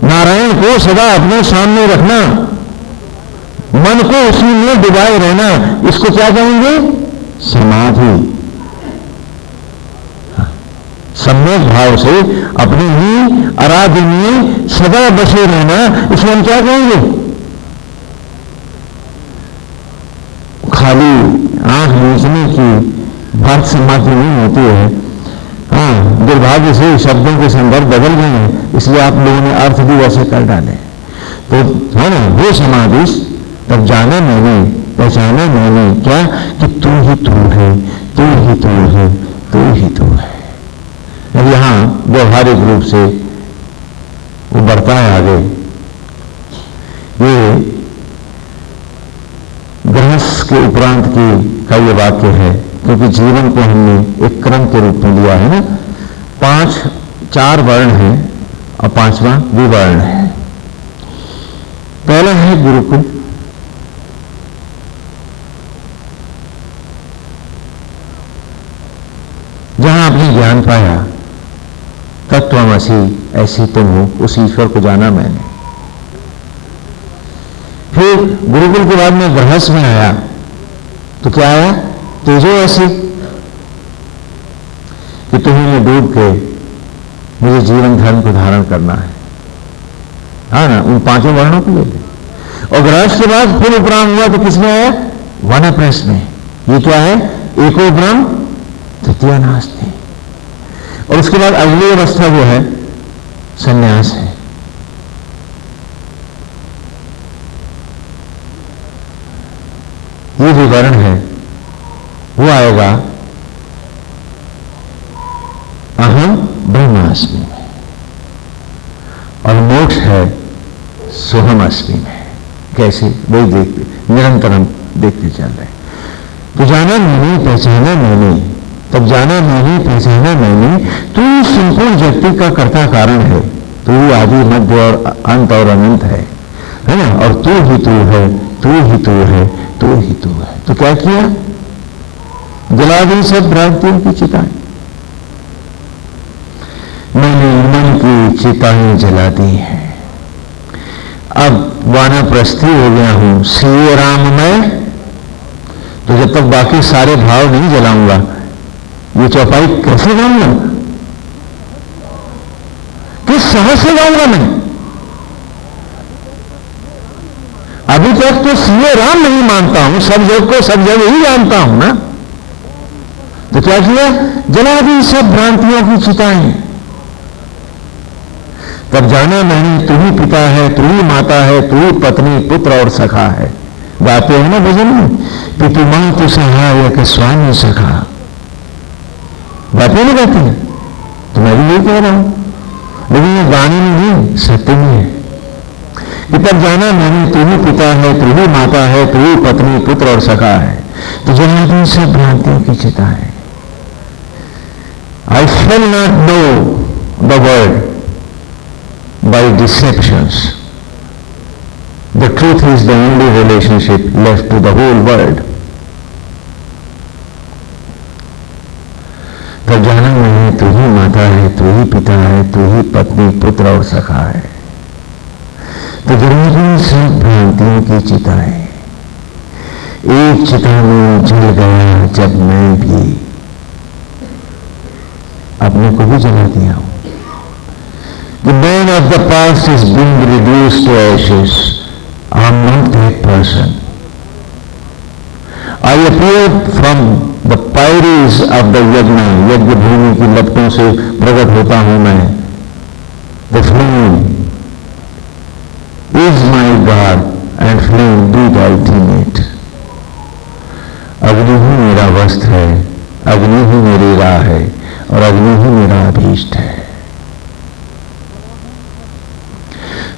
नारायण को सदा अपने सामने रखना, मन को उसी में डुबाए रहना, इसको क्या कहेंगे? समाधि। सम्यक भाव से अपने ही आराध्य में सदा बसे रहना, इसमें हम क्या कहेंगे? खाली आंख नीचने की बात समाधि नहीं होती है। हाँ, दुर्भाग्य से शब्दों के संदर्भ बदल गए हैं, इसलिए आप लोगों ने अर्थ भी वैसे कर डाले। तो है ना, वो समाधि तब जाना मैंने, पहचाना मैंने क्या कि तू ही तू है, तू ही तू है, तू ही तू है। अब यहां व्यवहारिक रूप से वो बढ़ता है आगे। ये गृहस्थ के उपरांत की का ये वाक्य है, क्योंकि जीवन को हमने एक क्रम के रूप में लिया है ना। 4 वर्ण हैं और 5वां विवर्ण है। पहला है गुरुकुल, जहां आपने ज्ञान पाया, तत्वमसि ऐसी तुम हो, उस ईश्वर को जाना मैंने। फिर गुरुकुल के बाद में गृहस्थ में आया, तो क्या आया? तेजो ऐसी कि तुम्हें में डूब के मुझे जीवन धर्म को धारण करना है। हाँ ना, उन पांचों वर्णों के लिए। और गृहस्थ के बाद फिर उपराम हुआ तो किसमें आया? वानप्रस्थ में। ये क्या है? एको ब्रह्म तृतीय नास्ति। और उसके बाद अगली अवस्था जो है संन्यास है। ये जो वर्ण है वो आएगा अहम ब्रह्मास्मि में, और मोक्ष है सोहम अस्मि में। कैसे? वही देखते निरंतर हम देखते चल रहे। तो जाना मैंने, पहचाना मैंने, तब जाना मैंने, पहचाना मैंने, तू संपूर्ण जगती का कर्ता कारण है। तू आदि मध्य और अंत और अनंत है ना? और तू ही तू है, तू ही तू है, तू ही तू है। तो क्या किया? जला दी सब भ्रांतियों की चिताएं। मैंने मन की चिताएं जला दी है। अब वानप्रस्थी हो गया हूं, सीए राम मैं। तो जब तक बाकी सारे भाव नहीं जलाऊंगा, ये चौपाई कैसे गाऊंगा? किस साहस से गाऊंगा मैं? अभी तक तो सीए राम नहीं मानता हूं, सब जग को सब जगह ही जानता हूं ना। तो क्या किया? जला दी सब भ्रांतियों की चिताएं। तब जाना मैंने, तू ही पिता है, तू ही माता है, तू ही पत्नी, पुत्र और सखा है। गाते हैं ना भजन में, पितु मां तु सहाय के स्वामी सखा। गाते नहीं गाते हैं? तो मैं भी यही कह रहा हूं, लेकिन ये गाने में नहीं, सत्य में है कि तब जाना मैंने, तू ही पिता है, तू ही माता है, तू ही पत्नी, पुत्र और सखा है। तो जला दी सब भ्रांतियों की चिताएं। I shall not know the word by deceptions. The truth is the only relationship left to the whole world. तब जाना मैंने, तू ही माता है, तू ही पिता है, तू ही पत्नी, पुत्र और सखा है। तो जरूरी सब भ्रांतियों की चिताएं। एक चिता में जल गया जब मैं भी अपने को भी जला दिया हूं। The man of the past is being reduced to ashes. I am not that person. I appeared from the pyres of the yajna. यज्ञ भूमि की लपटों से प्रकट होता हूं मैं। The flame is my God and flame be the ultimate. अग्नि ही मेरा वस्त्र है, अग्नि ही मेरी राह है, और अग्नि ही मेरा अभीष्ट है।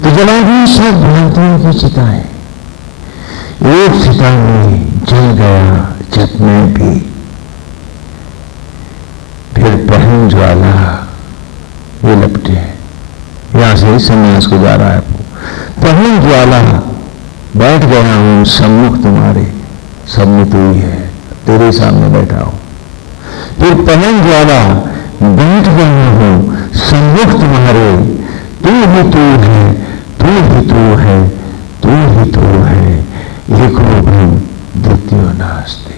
तो जला दी सब भ्रांतियों की चिताएं। एक चिता में जल गया जब मैं भी, फिर पहन ज्वाला। ये लपटे यहां से ही संन्यास को जा रहा है। पहन ज्वाला, बैठ गया हूं सम्मुख तुम्हारे, सब में तू ही है, तेरे सामने बैठा हूं। फिर पहन ज्वाला, बैठ गया हूं सम्मुख तुम्हारे, तू ही तू है, तू ही तू है, तू ही तू है, एको ब्रह्म द्वितीयो नास्ति।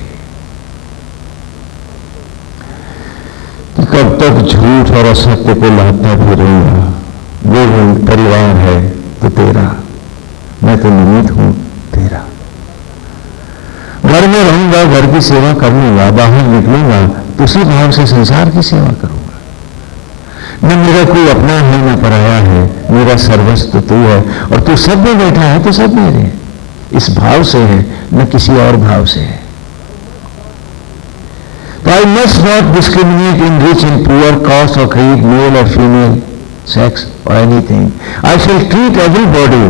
कब तक झूठ और असत्य को लाता भी रहूंगा? वो परिवार है तो तेरा, मैं तो निमित्त हूं तेरा। घर में रहूंगा, घर की सेवा कर लूंगा, बाहर निकलूंगा तो उसी भाव से संसार की सेवा करूंगा। न मेरा कोई अपना है न पराया है, मेरा सर्वस्व तू है, और तू सब में बैठा है तो सब मेरे। इस भाव से है, न किसी और भाव से है। तो I must not discriminate in rich and poor, caste और क्रीड, मेल और फीमेल, सेक्स और anything. I shall treat everybody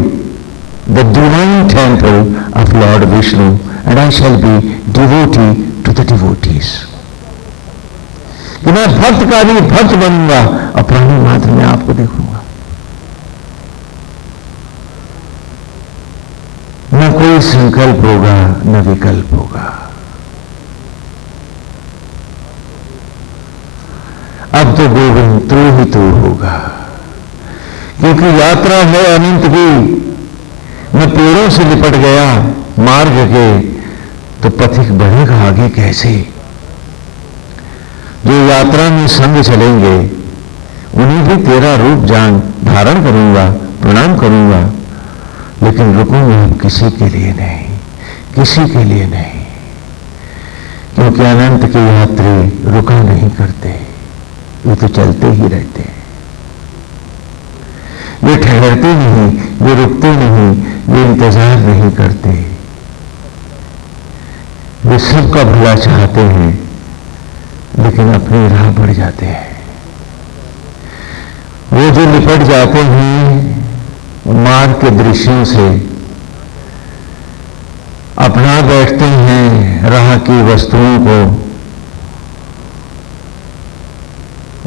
the divine temple of Lord Vishnu, and I shall be devotee to the devotees. कि मैं भक्त का भी भक्त बनूंगा और प्राणी मात्र में आपको देखूंगा। न कोई संकल्प होगा न विकल्प होगा। अब तो गोविंद तू ही तू होगा, क्योंकि यात्रा है अनंत की। मैं पेड़ों से लिपट गया मार्ग के, तो पथिक बढ़ेगा आगे कैसे? जो यात्रा में संग चलेंगे उन्हें भी तेरा रूप जान धारण करूंगा, प्रणाम करूंगा, लेकिन रुकूंगा किसी के लिए नहीं, किसी के लिए नहीं, क्योंकि अनंत के यात्री रुका नहीं करते, वे तो चलते ही रहते हैं। वे ठहरते नहीं, वे रुकते नहीं, वे इंतजार नहीं करते। वे सबका भला चाहते हैं लेकिन अपनी राह बढ़ जाते हैं। वो जो निपट जाते हैं मार्ग के दृश्यों से, अपना बैठते हैं राह की वस्तुओं को,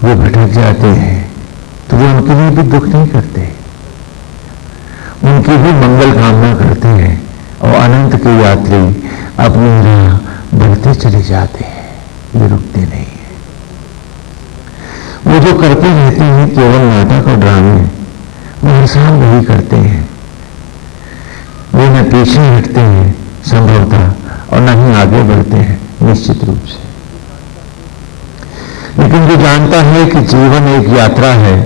वो भटक जाते हैं, तो वो उनके लिए भी दुख नहीं करते, उनकी भी मंगल कामना करते हैं और अनंत के यात्री अपनी राह बढ़ते चले जाते हैं, वे रुकते नहीं है। वो जो करते रहते हैं केवल नाटक और ड्रामे, वो हर साल वही करते हैं। वे न पीछे हटते हैं संभवतः और न ही आगे बढ़ते हैं निश्चित रूप से। लेकिन जो जानता है कि जीवन एक यात्रा है,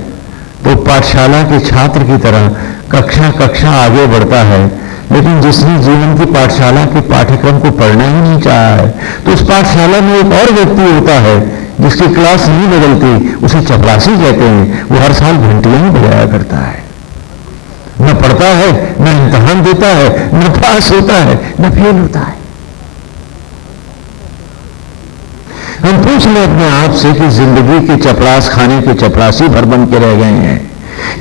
तो पाठशाला के छात्र की तरह कक्षा कक्षा आगे बढ़ता है। लेकिन जिसने जीवन की पाठशाला के पाठ्यक्रम को पढ़ना ही नहीं चाहा है, तो उस पाठशाला में एक और व्यक्ति होता है जिसकी क्लास नहीं बदलती, उसे चपरासी कहते हैं। वो हर साल घंटियां ही बजाया करता है, न पढ़ता है, न इम्तहान देता है, न पास होता है, न फेल होता है। हम पूछ लें अपने आप से कि जिंदगी के चपरास खाने के चपरासी भर बन के रह गए हैं,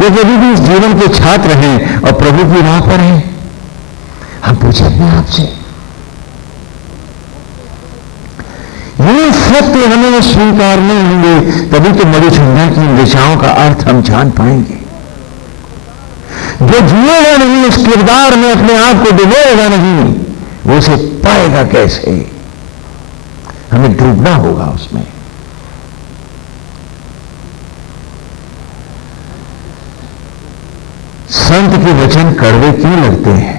या कभी भी इस जीवन के छात्र हैं और प्रभु की राह पर हैं? हम पूछे अपने आप से। ये सत्य हमें स्वीकारने होंगे, तभी तो मधुचंदा की इन दिशाओं का अर्थ हम जान पाएंगे। जो जिएगा नहीं उस किरदार में अपने आप को डुबोएगा नहीं, वो उसे पाएगा कैसे? हमें डूबना होगा उसमें। संत के वचन कड़वे क्यों लगते हैं?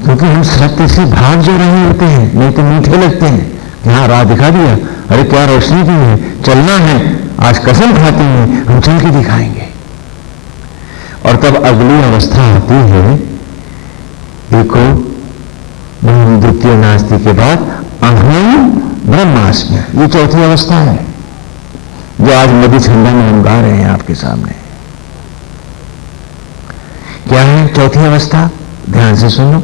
क्योंकि हम सत्य से भाग जो रहे होते हैं, नहीं तो मीठे लगते हैं। यहां राह दिखा दिया, अरे क्या रोशनी की है, चलना है, आज कसम खाते हैं हम चल के दिखाएंगे। और तब अगली अवस्था आती है, देखो द्वितीय नास्ति के बाद अहम ब्रह्मास्मि, ये चौथी अवस्था है जो आज मधुचंदा में हम गा रहे हैं आपके सामने। क्या है चौथी अवस्था? ध्यान से सुनो।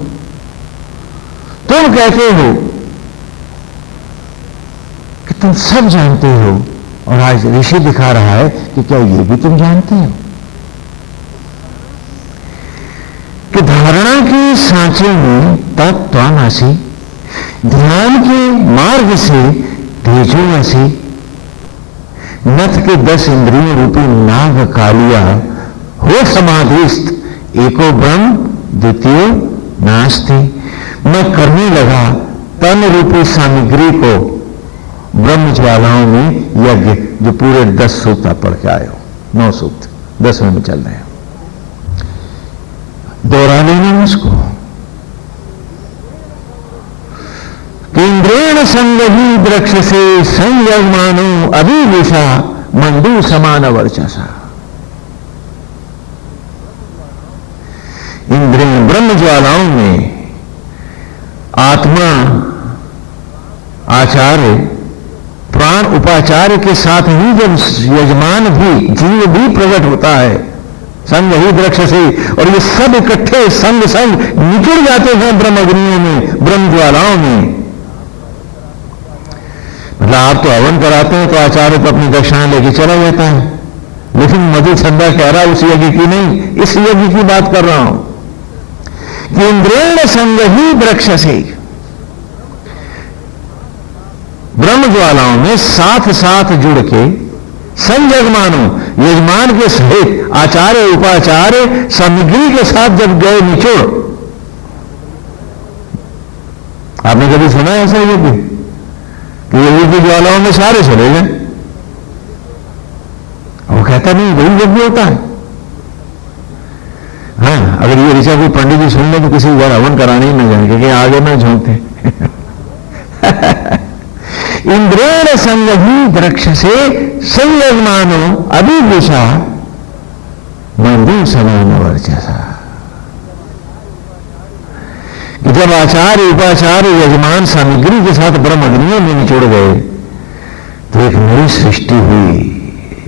तुम कहते हो कि तुम सब जानते हो, और आज ऋषि दिखा रहा है कि क्या ये भी तुम जानते हो कि धारणा के सांचे में तत्त्वानासी, ध्यान के मार्ग से तेजोवासी, नथ के 10 इंद्रियों रूपी नाग कालिया हो समाधिस्थ, एको ब्रह्म द्वितीय नास्ति। मैं करने लगा तन रूपी सामग्री को ब्रह्म ज्वालाओं में यज्ञ, जो पूरे 10 सूक्त आप पढ़ के आए हो, 9 सूक्त 10वें में चल रहे हैं, दोहरा लेना उसको। इंद्रेण संगही वृक्ष से संयमानो अभिविषा मंडू समान वर्चसा। इंद्रिय ब्रह्म ज्वालाओं में आत्मा आचार्य प्राण उपाचार्य के साथ ही जब यजमान भी जीव भी प्रकट होता है संग ही वृक्ष से, और ये सब इकट्ठे संग संग निकल जाते हैं ब्रह्म अग्नियों में, ब्रह्म ज्वालाओं में। मतलब आप तो हवन कराते हैं तो आचार्य तो अपनी दक्षिणा लेके चला जाता है, लेकिन मधुचंदा कह रहा उस यज्ञ की नहीं, इस यज्ञ की बात कर रहा हूं कि इंद्रेण संग ही वृक्ष से, ब्रह्म ज्वालाओं में साथ साथ जुड़ के संजगमानो, यजमान के सहित आचार्य उपाचार्य सामग्री के साथ जब गए निचोड़। आपने कभी सुना ऐसा यज्ञ कि यज्ञ की ज्वालाओं में सारे चले गए? वो कहता नहीं वही यज्ञ होता है। हाँ, अगर ये ऐसा कोई पंडित जी सुन ले तो किसी घर हवन कराने ही न जाए, क्योंकि आगे में झोंकते। इंद्रेण संगही वृक्ष से संयजमानो अभिभूषा मंदिर समान वर्चसा। जब आचार्य उपाचार्य यजमान सामग्री के साथ ब्रह्म अग्नियों में निचोड़ गए तो एक नई सृष्टि हुई।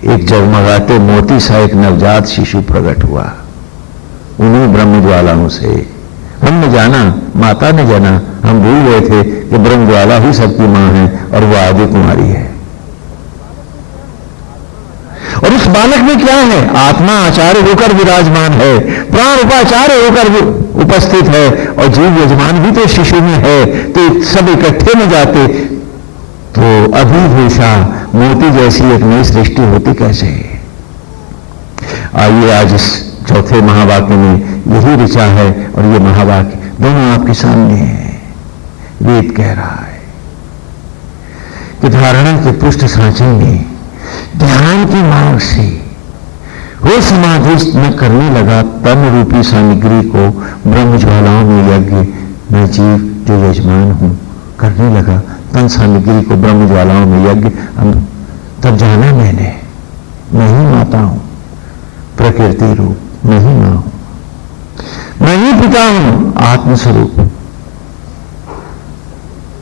एक जगमगाते मोती सा एक नवजात शिशु प्रकट हुआ उन्हीं ब्रह्म ज्वालाओं से। हमने जाना, माता ने जाना, हम भूल गए थे कि ब्रह्म ज्वाला ही सबकी मां है और वो आदि कुमारी है। और उस बालक में क्या है? आत्मा आचार्य होकर विराजमान है, प्राण उपाचार्य होकर उपस्थित है, और जीव यजमान भी तो शिशु में है। तो सब इकट्ठे में जाते तो अभिभूषा मोती जैसी एक नई सृष्टि होती कैसे? आइए आज इस चौथे महावाक्य में यही ऋचा है, और ये महावाक्य दोनों आपके सामने हैं। वेद कह रहा है कि धारणा के पुष्ट सांचे में ध्यान की मार्ग से वो समाधि में करने लगा तन रूपी सामग्री को ब्रह्म ज्वालाओं में यज्ञ मैं जीव जो यजमान हूं करने लगा तन सामग्री को ब्रह्म ज्वालाओं में यज्ञ। तब जाना मैंने मैं ही माता हूं, प्रकृति रूप मैं ही मां हूं, मैं ही पिता हूं, आत्मस्वरूप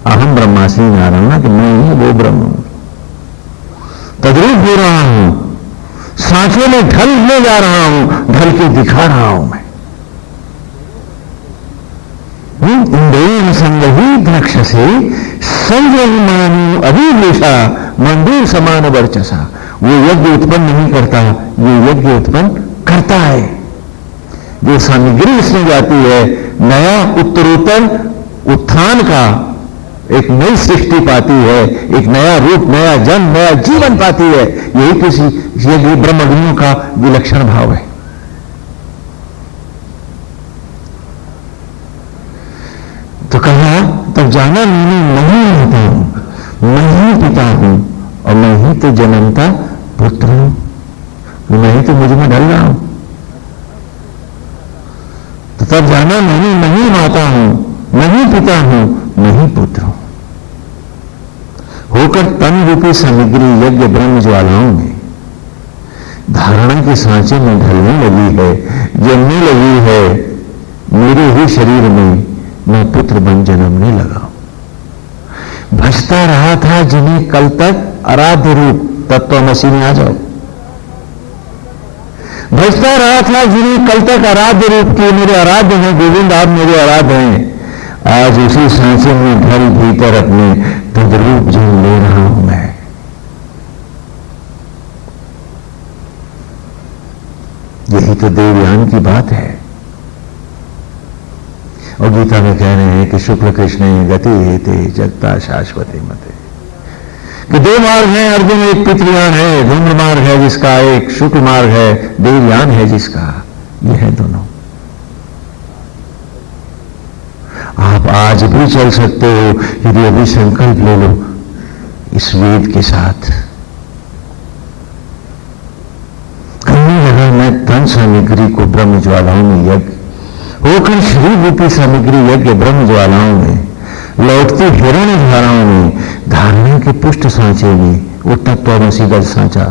अहम ब्रह्मास्मि नारायण कि मैं ही वो ब्रह्म हूं, तद्रूप हो रहा हूं, सांचों में ढलने जा रहा हूं, ढल के दिखा रहा हूं मैं। इंद्रिय संगही वृक्ष से संयमानु अभिभूषा मंदिर समान वर्चसा। वो यज्ञ उत्पन्न नहीं करता, ये यज्ञ उत्पन्न करता है। जो सामग्री इसमें जाती है नया उत्तरोत्तर उत्थान का एक नई सृष्टि पाती है, एक नया रूप, नया जन्म, नया जीवन पाती है। यही किसी यज्ञ ब्रह्मज्ञों का विलक्षण भाव है। तो कहा तब जाना मैंने नहीं होता हूं, मैं ही पिता हूं और मैं ही तो जन्मता पुत्र हूं, मैं ही तो मुझ में ढल रहा हूं। तो तब जाना मैंने नहीं माता हूं, मैं ही पिता हूं, मैं ही पुत्र हूं। होकर तन रूपी सामग्री यज्ञ ब्रह्म ज्वालाओं में धारणा के सांचे में ढलने लगी है, जमने लगी है। मेरे ही शरीर में मैं पुत्र बन जन्मने लगा। भजता रहा था जिन्हें कल तक आराध्य रूप तत्वमसी में आ जाओ। भजता रहा था जिन्हें कल तक आराध्य रूप की मेरे आराध्य हैं गोविंद, आप मेरे आराध्य हैं। आज उसी सांचे में ढल भीतर अपने तद्रूप जन्म ले रहा हूं मैं। यही तो देवयान की बात है। और गीता में कह रहे हैं कि शुक्ल कृष्ण गति हेते जगता शाश्वती मते, कि दो मार्ग हैं अर्जुन, एक पितृयान है धूम्र मार्ग है जिसका, एक शुक्ल मार्ग है देवयान है जिसका। ये है दोनों। आप आज भी चल सकते हो यदि अभी संकल्प ले लो इस वेद के साथ। करने लगा मैं तन सामग्री को ब्रह्म ज्वालाओं में यज्ञ, होकर शरीर रूपी सामग्री यज्ञ ब्रह्म ज्वालाओं में, लौटती हिरण्य धाराओं में, धारणा के पुष्ट सांचे में, वो तत्वमसीगत सांचा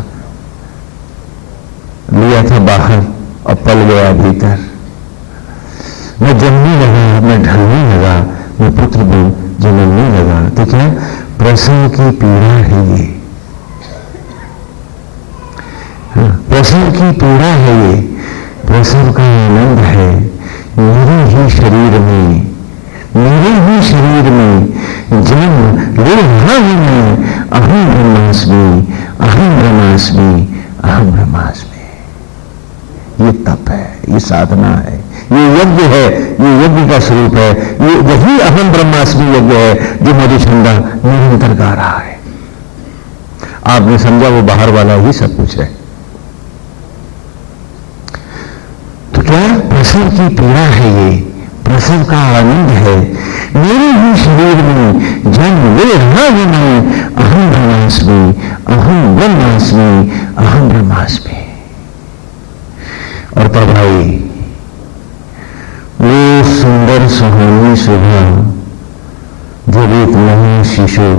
लिया था बाहर और पल गया भीतर। मैं जमने लगा, मैं ढलने लगा, मैं पुत्र बन जन्मने लगा। तो क्या प्रसव की पीड़ा है ये, प्रसव की पीड़ा है ये, प्रसव का आनंद है। मेरे ही शरीर में, मेरे ही शरीर में जन्म ले रहा हूं मैं। अहम ब्रह्मास्मि, अहम ब्रह्मास्मि, अहम ब्रह्मास्मि। ये तप है, ये साधना है, ये यज्ञ है, ये यज्ञ का स्वरूप है। ये वही अहम ब्रह्मास्मि यज्ञ है जो मधुचंदा निरंतर गा रहा है। आपने समझा वो बाहर वाला ही सब कुछ है। तो क्या प्रसव की पीड़ा है ये, प्रसव का आनंद है। मेरे ही शरीर में जन्म ले रहा हूं मैं। अहम ब्रह्मास्मि, अहम ब्रह्मास्मि, अहम ब्रह्मास्मि। और तब भाई नया शिशु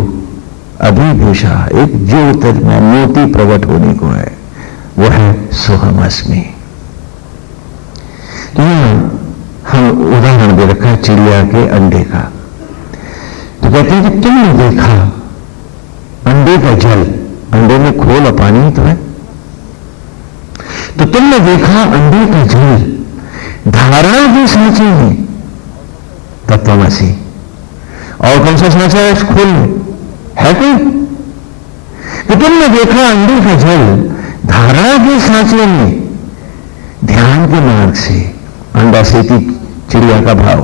अभिभूषा, एक ज्योतिर्मय मोती प्रकट होने को है, वो है सोहमअस्मि। तो हम उदाहरण दे रखा है चिड़िया के अंडे का। तो कहते हैं कि तुमने देखा अंडे का जल, अंडे में खोल और पानी तो है, तो तुमने देखा अंडे का जल धारा के सांचे में, तत्वमसि। और कौन सा सांचा है उस खोल में? है कोई? तो तुमने देखा अंडे का जल धारा के सांचे में, ध्यान के मार्ग से, अंडा सेती चिड़िया का भाव,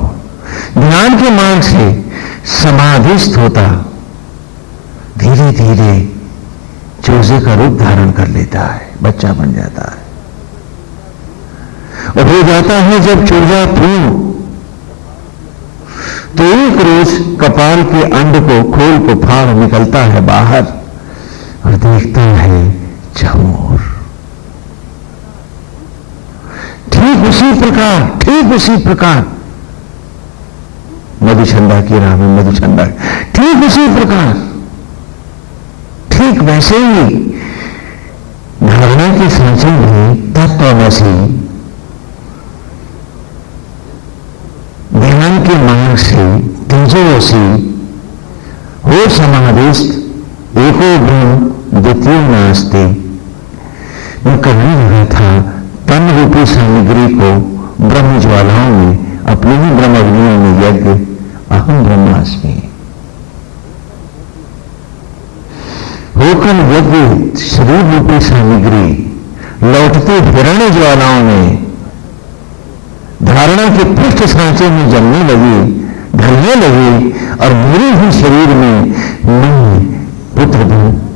ध्यान के मार्ग से समाधिस्थ होता धीरे धीरे चूजे का रूप धारण कर लेता है, बच्चा बन जाता है। और हो जाता है जब चूजा पूर्ण, तो एक रोज कपाल के अंड को, खोल को फाड़ निकलता है बाहर और देखता है चमोर। ठीक उसी प्रकार मधुचंदा की राह में मधुचंदा, ठीक उसी प्रकार, ठीक वैसे ही धारणा के सांचे में तत्वमसि ध्यान के मार्ग से तेजोमसि हो समाधिस्थ एको ब्रह्म द्वितीय नास्ति। मैं करने लगा था तन रूपी सामग्री को ब्रह्म ज्वालाओं में, अपने ही ब्रह्म अग्नियों में यज्ञ, अहम ब्रह्मास्मि। होकर यज्ञ शरीर रूपी सामग्री लौटते हिरण्य ज्वालाओं में धारणा के पृष्ठ सांचे में जमने लगी, ढलने लगी, और मेरे ही शरीर में मैं पुत्र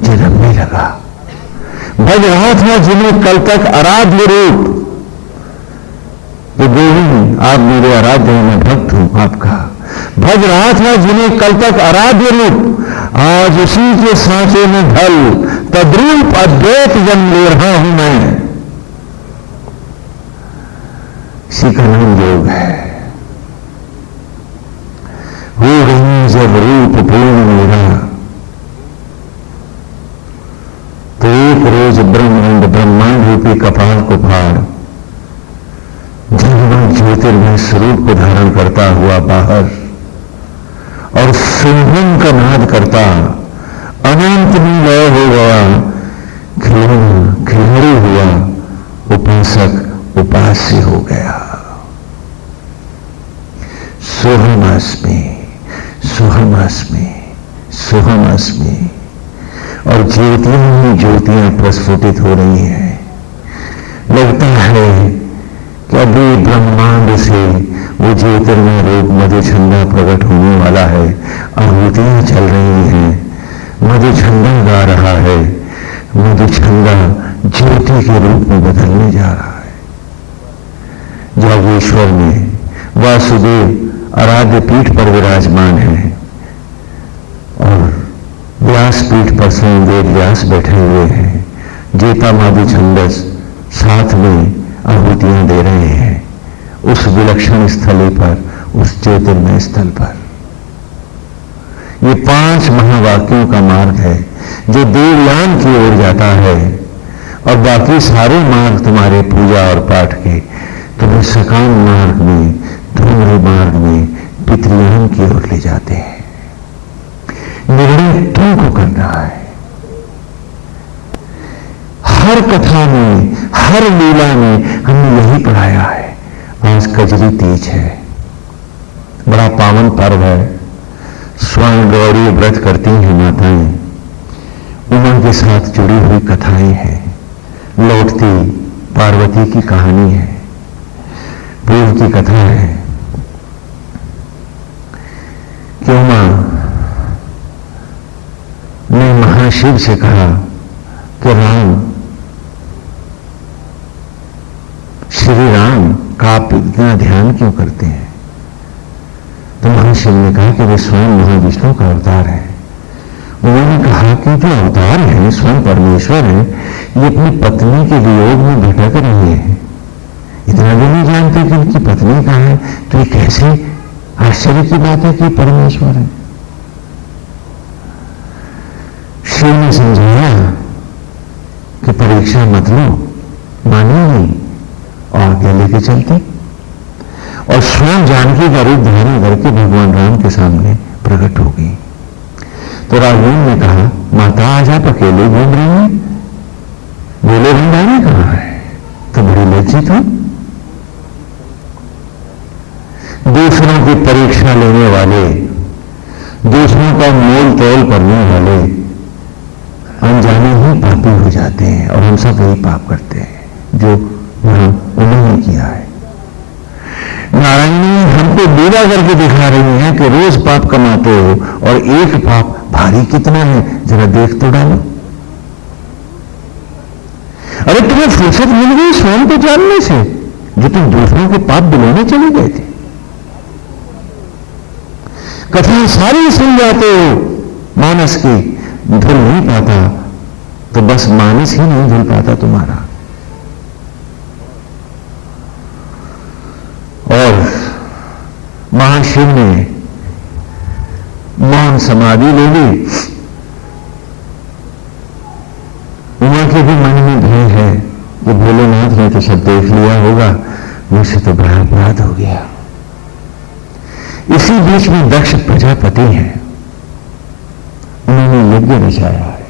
जन्मने लगा। भज रहा था जिन्हें कल तक आराध्य रूप, तो गोविंद आप मेरे आराध्य, मैं भक्त हूं आपका। भज रहा था जिन्हें कल तक आराध्य रूप, आज उसी के सांचे में ढल तद्रूप अद्वैत जन्म ले रहा हूं मैं। इसी का नाम योग है। हो गई जब रूप पूर्ण मेरा, तो एक रोज ब्रह्मांड रूपी कपाल को फाड़ जगमग ज्योतिर्मय स्वरूप को धारण करता हुआ बाहर, और सिंहन का नाद करता अनंत में लय हो गया, खिलाड़ी हुआ, उपासक उपास्य हो गया। सोहमअस्मि, सोहमअस्मि, सोहमअस्मि। और ज्योतियां ही ज्योतियां प्रस्फुटित हो रही हैं। लगता है कि अभी ब्रह्मांड से वो ज्योतिर्मय रूप मधुचंदा प्रकट होने वाला है। आहुतियां चल रही हैं, मधुचंदा गा रहा है, मधुचंदा ज्योति के रूप में बदलने जा रहा है। जागेश्वर में वासुदेव आराध्य पीठ पर विराजमान है, और व्यासपीठ पर स्वयं वेद व्यास बैठे हुए हैं। जेता माधु छंदस साथ में आहुतियां दे रहे हैं उस विलक्षण स्थली पर, उस ज्योतिर्मय स्थल पर। ये 5 महावाक्यों का मार्ग है जो देवयान की ओर जाता है, और बाकी सारे मार्ग तुम्हारे पूजा और पाठ के तुम्हें सकाम मार्ग में, धूम्र मार्ग में पितृयान की ओर ले जाते हैं। निर्णय तुमको करना है। हर कथा में, हर लीला में हमने यही पढ़ाया है। आज कजरी तीज है, बड़ा पावन पर्व है। स्वयं गौरी व्रत करती हैं माताएं, उमंग के साथ जुड़ी हुई कथाएं हैं। लौटती पार्वती की कहानी है, पूर्व की कथा है कि उमा ने महाशिव से कहा कि राम, श्री राम का आप इतना ध्यान क्यों करते हैं? तो महाशिव ने कहा कि वे स्वयं महाविष्णु का अवतार है। उन्होंने कहा कि जो अवतार है स्वयं परमेश्वर है, ये अपनी पत्नी के वियोग में भटक रही है, इतना भी नहीं जानते कि उनकी पत्नी कहाँ है। तो ये कैसे आश्चर्य की बात है कि परमेश्वर है। शिव ने समझाया कि परीक्षा मत लो, मानी नहीं और आगे लेके चलते, और स्वयं जानकी का रूप धारण करके भगवान राम के सामने प्रकट हो गई। तो रावण ने कहा, माता आज आप अकेले घूम रही हैं, बोले भंडारी कहां है? तो बड़ी लज्जित हो। दूसरों की परीक्षा लेने वाले, दूसरों का मोल तोल करने वाले अनजाने ही पापी हो जाते हैं, और हम सब वही पाप करते हैं जो यहां उन्होंने किया है। नारायणी हमको लीला करके दिखा रही हैं कि रोज पाप कमाते हो, और एक पाप भारी कितना है जरा देख तो डालो। अरे तुम्हें फुर्सत मिल गई स्वयं को जानने से, जो तुम दूसरों के पाप दिलाने चले गए थे। कथाएं सारी सुन जाते हो मानस की, धुल नहीं पाता, तो बस मानस ही नहीं धुल पाता तुम्हारा। और महाशिव ने मौन समाधि ले ली। उमा के भी मन में भय है कि भोलेनाथ ने तो सब देख लिया होगा, मुझसे तो बड़ा अपराध हो गया। इसी बीच में दक्ष प्रजापति हैं, उन्होंने यज्ञ रचाया है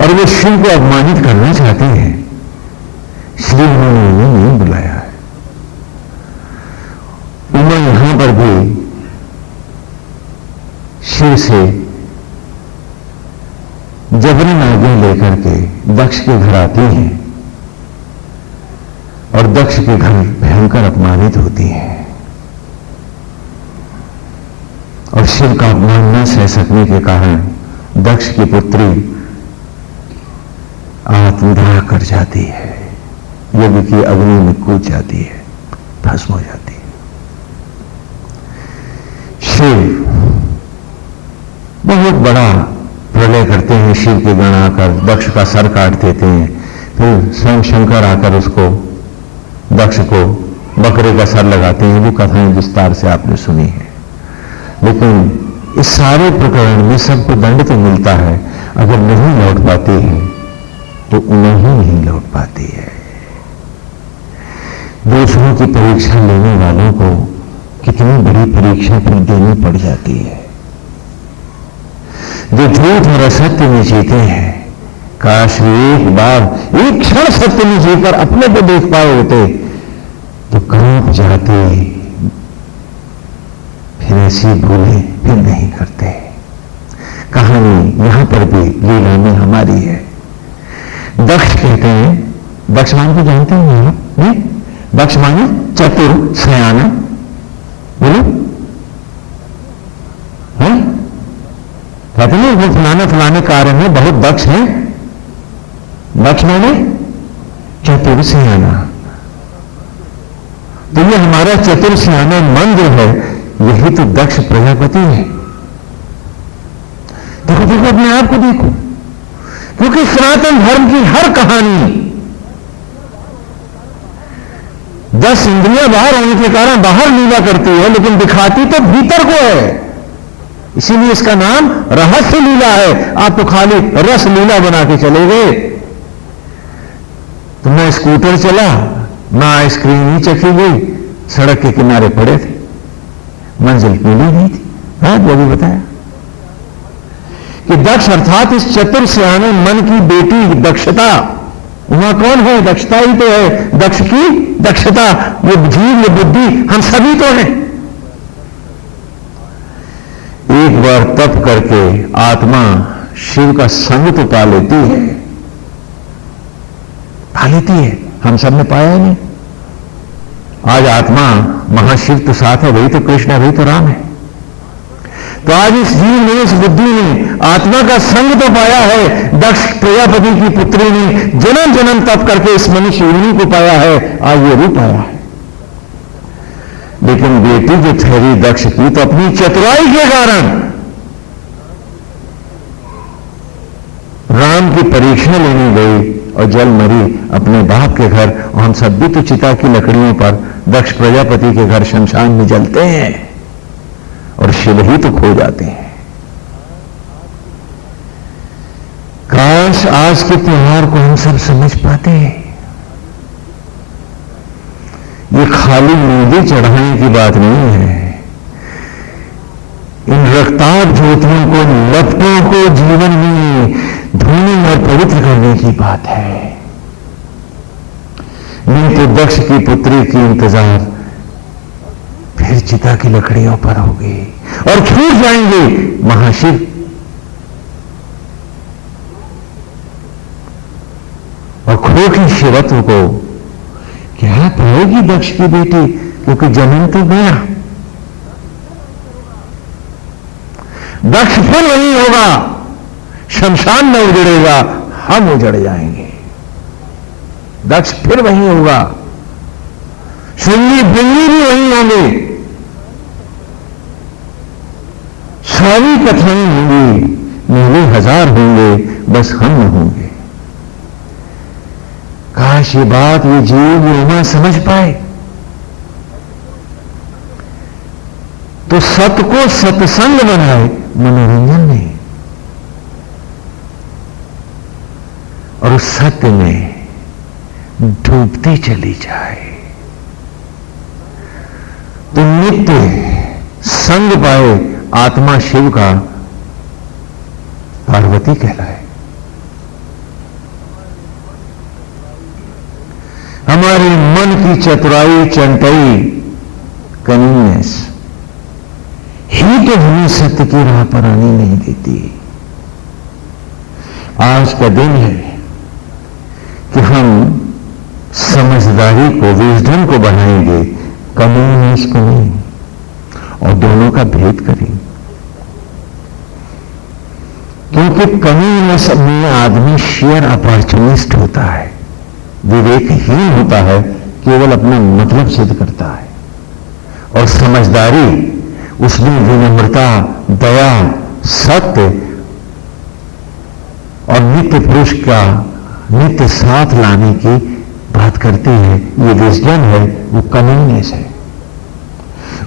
और वे शिव को अपमानित करना चाहते हैं, इसलिए उन्होंने ये नहीं बुलाया है। उमा यहां पर भी शिव से जबरन आज्ञा लेकर के दक्ष के घर आती हैं, और दक्ष के घर भयंकर अपमानित होती हैं, और शिव का अपमान न सह सकने के कारण दक्ष की पुत्री आत्मदाह कर जाती है, यज्ञ की अग्नि में कूद जाती है, भस्म हो जाती है। शिव बहुत बड़ा प्रलय करते हैं, शिव के गण आकर दक्ष का सर काट देते हैं, फिर स्वयं शंकर आकर उसको, दक्ष को बकरे का सर लगाते हैं। वो कथाएं विस्तार से आपने सुनी है। लेकिन इस सारे प्रकरण में सबको दंड तो मिलता है, अगर नहीं लौट पाती है तो उन्हें ही नहीं लौट पाती है। दूसरों की परीक्षा लेने वालों को कितनी बड़ी परीक्षा फिर देनी पड़ जाती है। जो झूठ और असत्य में जीते हैं, काश वे एक बार एक क्षण सत्य में जीकर अपने को देख पाए होते तो कांप जाते, फिर ऐसी भूलें फिर नहीं करते। कहानी यहां पर भी लीला में हमारी है। दक्ष कहते हैं, दक्ष मान को जानते हैं आप? नहीं, दक्ष माने चतुर सयाना, बोलो है? कहते हैं वो फलाने फलाने कार्य में बहुत दक्ष है। दक्ष माने चतुर सयाना। तो ये हमारा चतुर सयाना मन जो है, यही तो दक्ष प्रजापति है। देखो देखो, अपने आप को देखो, क्योंकि सनातन धर्म की हर कहानी 10 इंद्रियां बाहर होने के कारण बाहर लीला करती है, लेकिन दिखाती तो भीतर को है। इसीलिए इसका नाम रहस्य लीला है। आप तो खाली रस लीला बना के चले गए। तो ना स्कूटर चला, ना आइसक्रीम ही चखी गई, सड़क के किनारे पड़े थे, मंजिल मिली नहीं थी। हाँ, वो भी बताया कि दक्ष अर्थात इस चतुर सयाने मन की बेटी दक्षता। उमा कौन है? दक्षता ही तो है। दक्ष की दक्षता, ये जीव, ये बुद्धि, हम सभी तो हैं। एक बार तप करके आत्मा शिव का संग तो पा लेती है, पा लेती है। हम सब ने पाया नहीं। आज आत्मा महाशिव तो साथ है, वही तो कृष्ण है, वही तो राम है। तो आज इस जीव ने, इस बुद्धि ने आत्मा का संग तो पाया है। दक्ष प्रजापति की पुत्री ने जन्म जन्म तप करके इस मनुष्य योनि को पाया है, आज ये रूप आया है। लेकिन बेटी जो ठहरी दक्ष की, तो अपनी चतुराई के कारण राम की परीक्षा लेने गई और जल मरी अपने बाप के घर। और हम सब भी तो चिता की लकड़ियों पर दक्ष प्रजापति के घर शमशान में जलते हैं और शिव ही तो खो जाते हैं। काश आज के त्योहार को हम सब समझ पाते हैं। ये खाली मेहंदी चढ़ाने की बात नहीं है, इन रक्ताब ज्योतियों को, लपटों को जीवन में धोने और पवित्र करने की बात है। नहीं तो दक्ष की पुत्री की इंतजार फिर चिता की लकड़ियों पर होगी और छूट जाएंगे महाशिव। और खो की शिवत्व को क्या पाएगी दक्ष की बेटी, क्योंकि जन्म तो गया। दक्ष फिर वही होगा, शमशान में उजड़ेगा, हम उजड़ जाएंगे। दक्ष फिर वही होगा, सुन्नी बिल्ली भी वही होंगे, सारी कथाएं होंगी, मेले हजार होंगे, बस हम न होंगे। काश ये बात ये जीव ये उमा समझ पाए तो सत को सत्संग बनाए, मनोरंजन नहीं, और उस सत्य में डूबती चली जाए तो नित्य संग पाए, आत्मा शिव का पार्वती कहलाए। हमारे मन की चतुराई, चंटाई, कनीनेस ही तो हमें सत्य की राह पर आने नहीं देती। आज का दिन है कि हम समझदारी को, विजडम को बढ़ाएंगे, कनीनेस को नहीं, और दोनों का भेद करेंगे। क्योंकि कनीनेस में आदमी शेयर अपॉर्चुनिस्ट होता है, विवेकहीन होता है, केवल अपना मतलब सिद्ध करता है। और समझदारी उसमें विनम्रता, दया, सत्य और नित्य पुरुष का नित्य साथ लाने की बात करती है। ये विजडम है, वो कनीनेस है।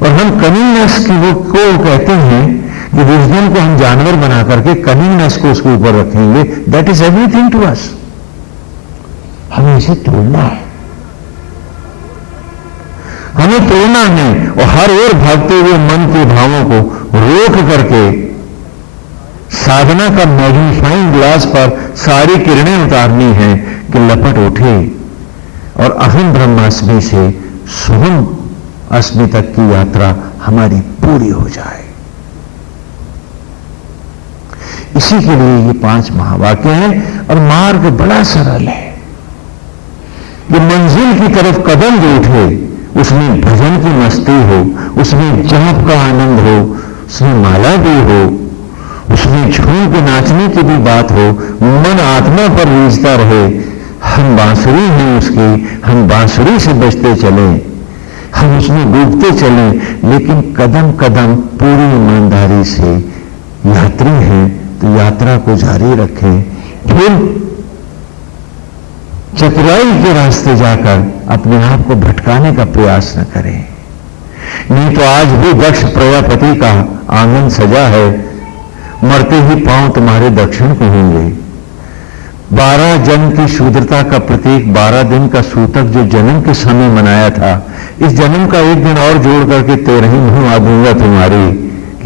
और हम कनीनेस को कहते हैं कि विजडम को हम जानवर बना करके कनीनेस को उसके ऊपर रखेंगे। That is everything to us. हमें इसे तोड़ना है, हमें तोड़ना है, और हर ओर भागते हुए मन के भावों को रोक करके साधना का मैग्नीफाइंग ग्लास पर सारी किरणें उतारनी है कि लपट उठे और अहम ब्रह्मास्मि से सोहम अस्मि तक की यात्रा हमारी पूरी हो जाए। इसी के लिए ये 5 महावाक्य हैं। और मार्ग बड़ा सरल है कि मंजिल की तरफ कदम जो उठे उसमें भजन की मस्ती हो, उसमें जाप का आनंद हो, उसमें माला भी हो, उसमें झूम के नाचने की भी बात हो, मन आत्मा पर रीझता रहे। हम बांसुरी हैं उसकी, हम बांसुरी से बजते चलें, हम उसमें डूबते चलें, लेकिन कदम कदम पूरी ईमानदारी से यात्री हैं तो यात्रा को जारी रखें। फिर चतुराई के रास्ते जाकर अपने आप को भटकाने का प्रयास न करें। नहीं तो आज भी दक्ष प्रजापति का आंगन सजा है, मरते ही पांव तुम्हारे दक्षिण को होंगे। 12 जन्म की शूद्रता का प्रतीक 12 दिन का सूतक जो जन्म के समय मनाया था, इस जन्म का एक दिन और जोड़ करके 13 मुंह आ दूंगा तुम्हारी।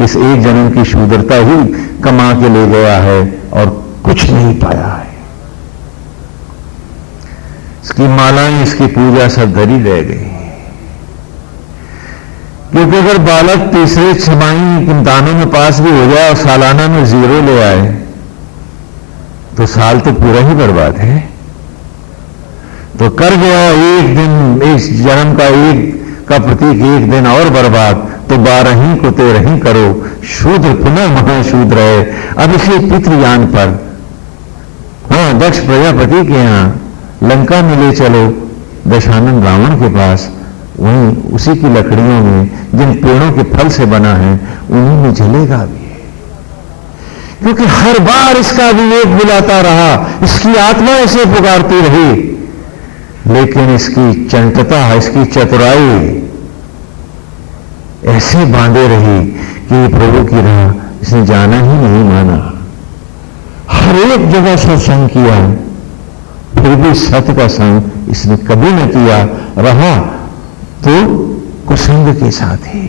इस एक जन्म की शूद्रता ही कमा के ले गया है और कुछ नहीं पाया है। इसकी मालाएं, इसकी पूजा सब धरी रह गई। क्योंकि अगर बालक तीसरे छमाही इम्तिहानों में पास भी हो जाए और सालाना में 0 ले आए तो साल तो पूरा ही बर्बाद है। तो कर गया एक दिन, इस जन्म का एक का प्रतीक एक दिन और बर्बाद, तो 12 ही को 13 ही करो। शूद्र पुनः महाशूद्र है। अब इसे पितृयान पर, हाँ, दक्ष प्रजापति के यहां लंका में ले चलो, दशानन रावण के पास, वहीं उसी की लकड़ियों में जिन पेड़ों के फल से बना है उन्हीं में जलेगा भी। क्योंकि हर बार इसका विवेक बुलाता रहा, इसकी आत्मा इसे पुकारती रही, लेकिन इसकी चंटता, इसकी चतुराई ऐसे बांधे रही कि प्रभु की राह इसने जाना ही नहीं माना। हर एक जगह सत्संग किया, फिर भी सत्य का संग इसने कभी न किया, रहा तो कुसंग के साथ ही।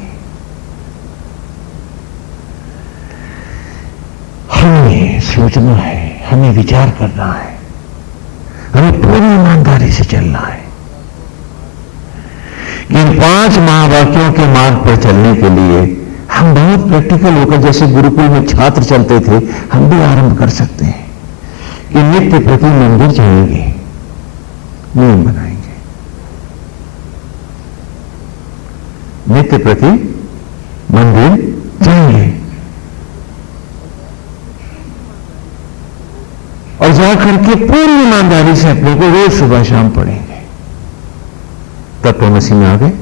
हमें सोचना है, हमें विचार करना है, हमें पूरी ईमानदारी से चलना है कि इन 5 महावाक्यों के मार्ग पर चलने के लिए हम बहुत प्रैक्टिकल होकर, जैसे गुरुकुल में छात्र चलते थे, हम भी आरंभ कर सकते हैं कि नित्य प्रति मंदिर जाएंगे, नियम बनाएंगे, नित्य प्रति मंदिर जाएंगे और जाकर के पूरी ईमानदारी से अपने को रोज सुबह शाम पढ़ेंगे। तत्वमसी में आ गए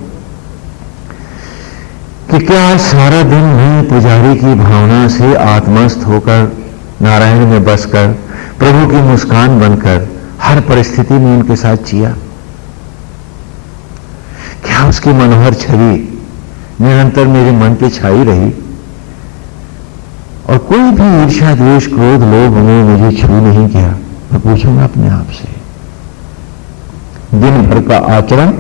कि क्या आज सारा दिन मैं पुजारी की भावना से आत्मस्थ होकर, नारायण में बसकर, प्रभु की मुस्कान बनकर हर परिस्थिति में उनके साथ जिया? क्या उसकी मनोहर छवि निरंतर मेरे मन पे छाई रही और कोई भी ईर्ष्या, द्वेष, क्रोध, लोभ ने मुझे छू नहीं किया? मैं पूछूंगा अपने आप से। दिन भर का आचरण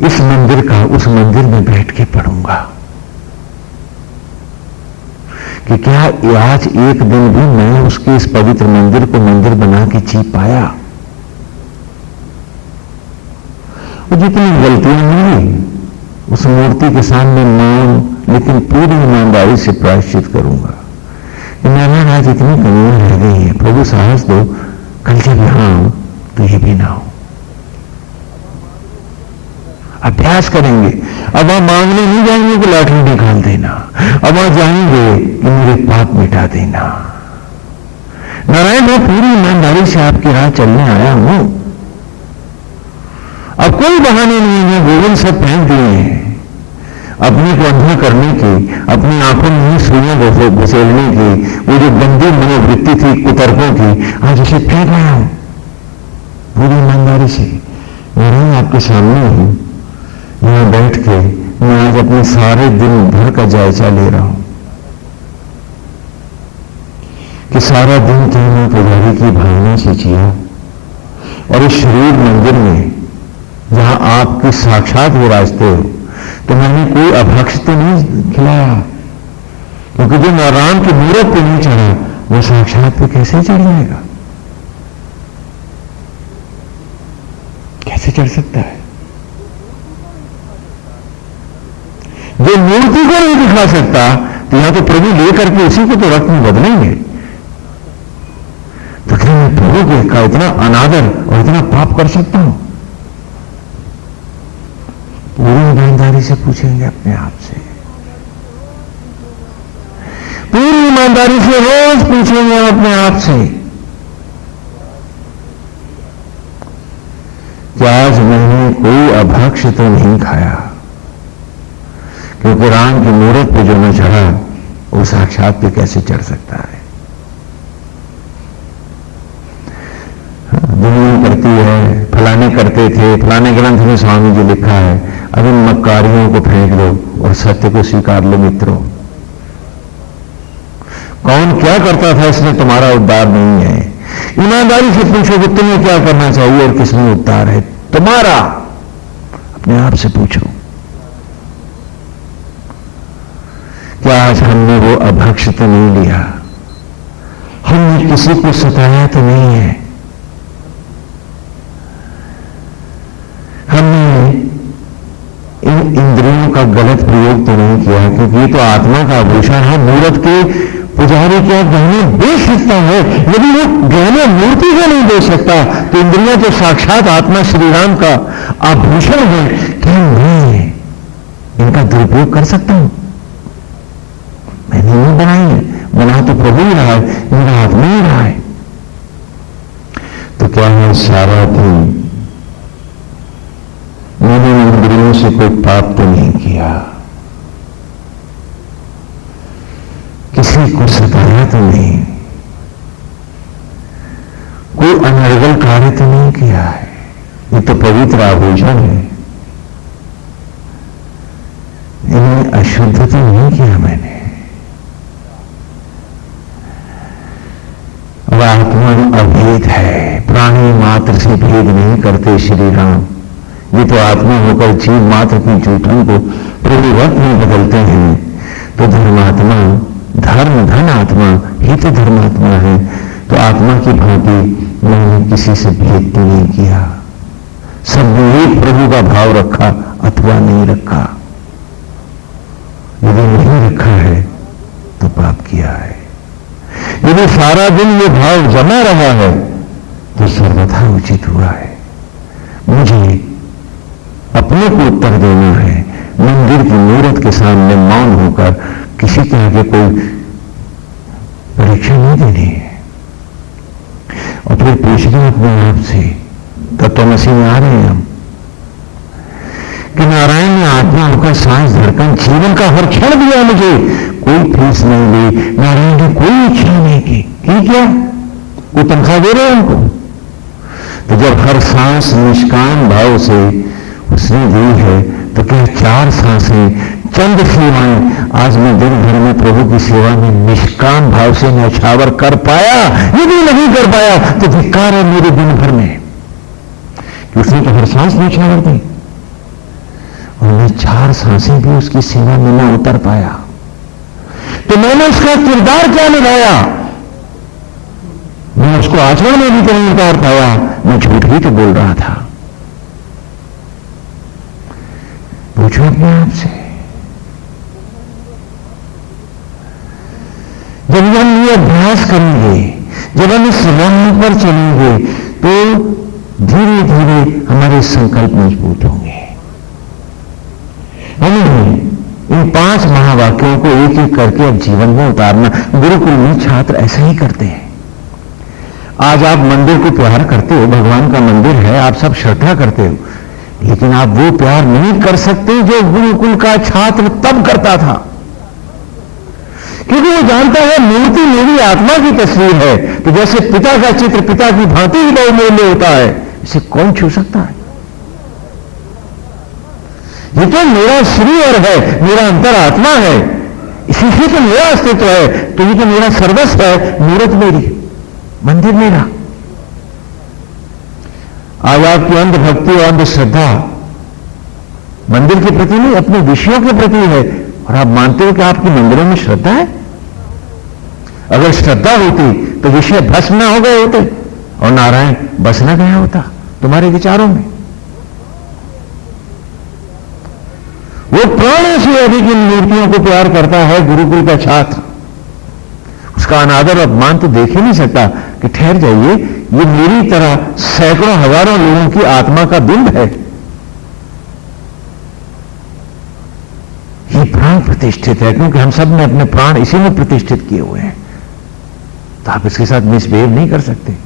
इस मंदिर का, उस मंदिर में बैठ के पढ़ूंगा कि क्या आज एक दिन भी मैं उसके इस पवित्र मंदिर को मंदिर बना के जी पाया? और जितनी गलतियां हुई उस मूर्ति के सामने मौन, लेकिन पूरी ईमानदारी से प्रायश्चित करूंगा कि नारायण आज इतनी कमियां रह गई हैं, प्रभु साहस दो, कल जब यहां हो तो ये भी ना हो। अभ्यास करेंगे। अब आप मांगने नहीं जाएंगे कि लॉटरी निकाल देना, अब आप जाएंगे कि मेरे पाप मिटा देना। नारायण, मैं पूरी ईमानदारी से आपकी राह चलने आया हूं, अब कोई बहाने नहीं है, गोविंद सब फेंक दिए हैं। अपने को अंधा करने की, अपनी आंखों में सुइयां घुसेड़ने की, वो जो गंदी मनोवृत्ति थी कुतर्कों की, आज उसे फेंक आया हूं पूरी ईमानदारी से। नारायण, आपके सामने हूं, यहां बैठ के मैं आज अपने सारे दिन भर का जायजा ले रहा हूं कि सारा दिन तो मैं पुजारी की भावना से जिया और इस शरीर मंदिर में जहां आपके साक्षात विराजते हो, तो मैंने कोई अभक्ष तो नहीं खिलाया, क्योंकि जो नारायण की मूरत पे नहीं चढ़ा वो साक्षात पे कैसे चढ़ जाएगा? कैसे चढ़ सकता है? जो मूर्ति को नहीं दिखा सकता, तो यहां तो प्रभु लेकर के उसी को तो रक्त में बदलेंगे। तो क्या मैं प्रभु का इतना अनादर और इतना पाप कर सकता हूं? पूरी ईमानदारी से पूछेंगे अपने आप से, पूरी ईमानदारी से रोज पूछेंगे अपने आप से कि आज मैंने कोई अभक्ष तो नहीं खाया, क्योंकि राम की मूरत पे जो मैं चढ़ा वो साक्षात पे कैसे चढ़ सकता है? दुनिया करती है, फलाने करते थे, फलाने ग्रंथ में स्वामी जी लिखा है, अब इन मक्कारियों को फेंक दो और सत्य को स्वीकार लो। मित्रों, कौन क्या करता था इसमें तुम्हारा उद्धार नहीं है। ईमानदारी से पूछो कि तुम्हें क्या करना चाहिए और किसमें उद्धार है तुम्हारा, अपने आप से पूछो। क्या आज हमने वो अभक्ष तो नहीं लिया? हमने किसी को सताया तो नहीं है? हमने इन इंद्रियों का गलत प्रयोग तो नहीं किया? क्योंकि ये तो आत्मा का आभूषण है। मूर्त के पुजारी क्या गहने दे सकता है, यदि वो गहने मूर्ति को नहीं दे सकता तो इंद्रियां तो साक्षात आत्मा श्री राम का आभूषण है। क्या मैं इनका दुरुपयोग कर सकता हूं? मैंने नहीं बनाई है, बना तो प्रभु ही रहा है, मेरा हाथ में ही रहा है। तो क्या है सारा दिन मैंने इंद्रियों से कोई पाप तो नहीं किया, किसी को सताया तो नहीं, कोई अनर्गल कार्य तो नहीं किया है? ये तो पवित्र आभूषण है, इन्हें अशुद्ध तो नहीं किया मैंने। आत्मा अभेद है, प्राणी मात्र से भेद नहीं करते श्री राम। ये तो आत्मा होकर जीव मात्र की जूठन को प्रभुवत में बदलते हैं। तो धर्मात्मा, धर्म धन आत्मा ही तो धर्मात्मा है। तो आत्मा की भांति मैंने किसी से भेद तो नहीं किया, सबने एक प्रभु का भाव रखा अथवा नहीं रखा। यदि नहीं रखा है तो पाप किया है। यदि सारा दिन ये भाव जमा रहा है तो सर्वथा उचित हुआ है। मुझे अपने को उत्तर देना है, मंदिर की मूर्त के सामने मौन होकर किसी तरह के कोई परीक्षा नहीं देनी है। और फिर पूछना अपने आप से, तत्वमसी में आ रहे हैं हम, कि नारायण ने आत्मा होकर सांस धड़कन जीवन का हर क्षण दिया मुझे, कोई फीस नहीं ली, नारायण ने कोई इच्छा नहीं की क्या? कोई तनख्वाह दे रहे हैं उनको? तो जब हर सांस निष्काम भाव से उसने दी है, तो क्या 4 सांसें चंद सेवाएं आज मैं दिन भर में प्रभु की सेवा में निष्काम भाव से न्यौछावर कर पाया? यदि नहीं कर पाया तो धिक्कार है मेरे दिन भर में, कि उसने तो हर सांस न्यौछावर दी और मैं 4 सांसें भी उसकी सेवा में न उतर पाया। तो मैंने उसका किरदार क्या निभाया? मैं उसको आचरण में भी तो नहीं उतार पाया, मैं झूठ ही तो बोल रहा था। पूछो अपने आप से। जब हम ये अभ्यास करेंगे, जब हम इस राह पर चलेंगे, तो धीरे धीरे हमारे संकल्प मजबूत होंगे। हमें इन 5 महावाक्यों को एक एक करके अब जीवन में उतारना। गुरुकुल में छात्र ऐसा ही करते हैं। आज आप मंदिर को प्यार करते हो, भगवान का मंदिर है, आप सब श्रद्धा करते हो, लेकिन आप वो प्यार नहीं कर सकते जो गुरुकुल का छात्र तब करता था, क्योंकि वो जानता है मूर्ति मेरी आत्मा की तस्वीर है। तो जैसे पिता का चित्र पिता की भांति ही बहुमूल्य होता है, इसे कौन छू सकता है? ये तो मेरा शरीर है, मेरा अंतरात्मा है, इसी से तो मेरा अस्तित्व है। तो ये तो मेरा सर्वस्व है, मूर्त मेरी, मंदिर मेरा। आज आपकी अंधभक्ति और अंधश्रद्धा मंदिर के प्रति नहीं, अपने विषयों के प्रति है, और आप मानते हो कि आपके मंदिरों में श्रद्धा है? अगर श्रद्धा होती तो विषय भस्म ना हो गए होते और नारायण बस ना गया होता तुम्हारे विचारों में। वो प्राणों से अधिक इन मूर्तियों को प्यार करता है गुरुकुल का छात्र। उसका अनादर अपमान तो देख ही नहीं सकता कि ठहर जाइए, ये मेरी तरह सैकड़ों हजारों लोगों की आत्मा का बिंब है। ये प्राण प्रतिष्ठित है, क्योंकि हम सब ने अपने प्राण इसी में प्रतिष्ठित किए हुए हैं। तो आप इसके साथ मिसबिहेव नहीं कर सकते।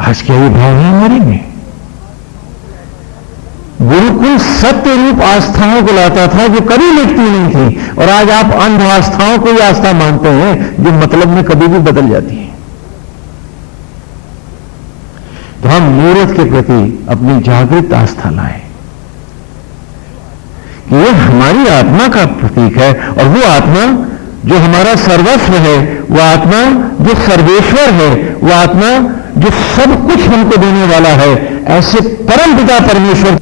आज क्या ये भाव है हमारे में? गुरुकुल सत्य रूप आस्थाओं को लाता था जो कभी मिटती नहीं थी, और आज आप अंध आस्थाओं को ही आस्था मानते हैं जो मतलब में कभी भी बदल जाती है। तो हम मूर्त के प्रति अपनी जागृत आस्था लाएं कि यह हमारी आत्मा का प्रतीक है, और वो आत्मा जो हमारा सर्वस्व है, वो आत्मा जो सर्वेश्वर है, वो आत्मा जो सब कुछ हमको देने वाला है, ऐसे परम पिता परमेश्वर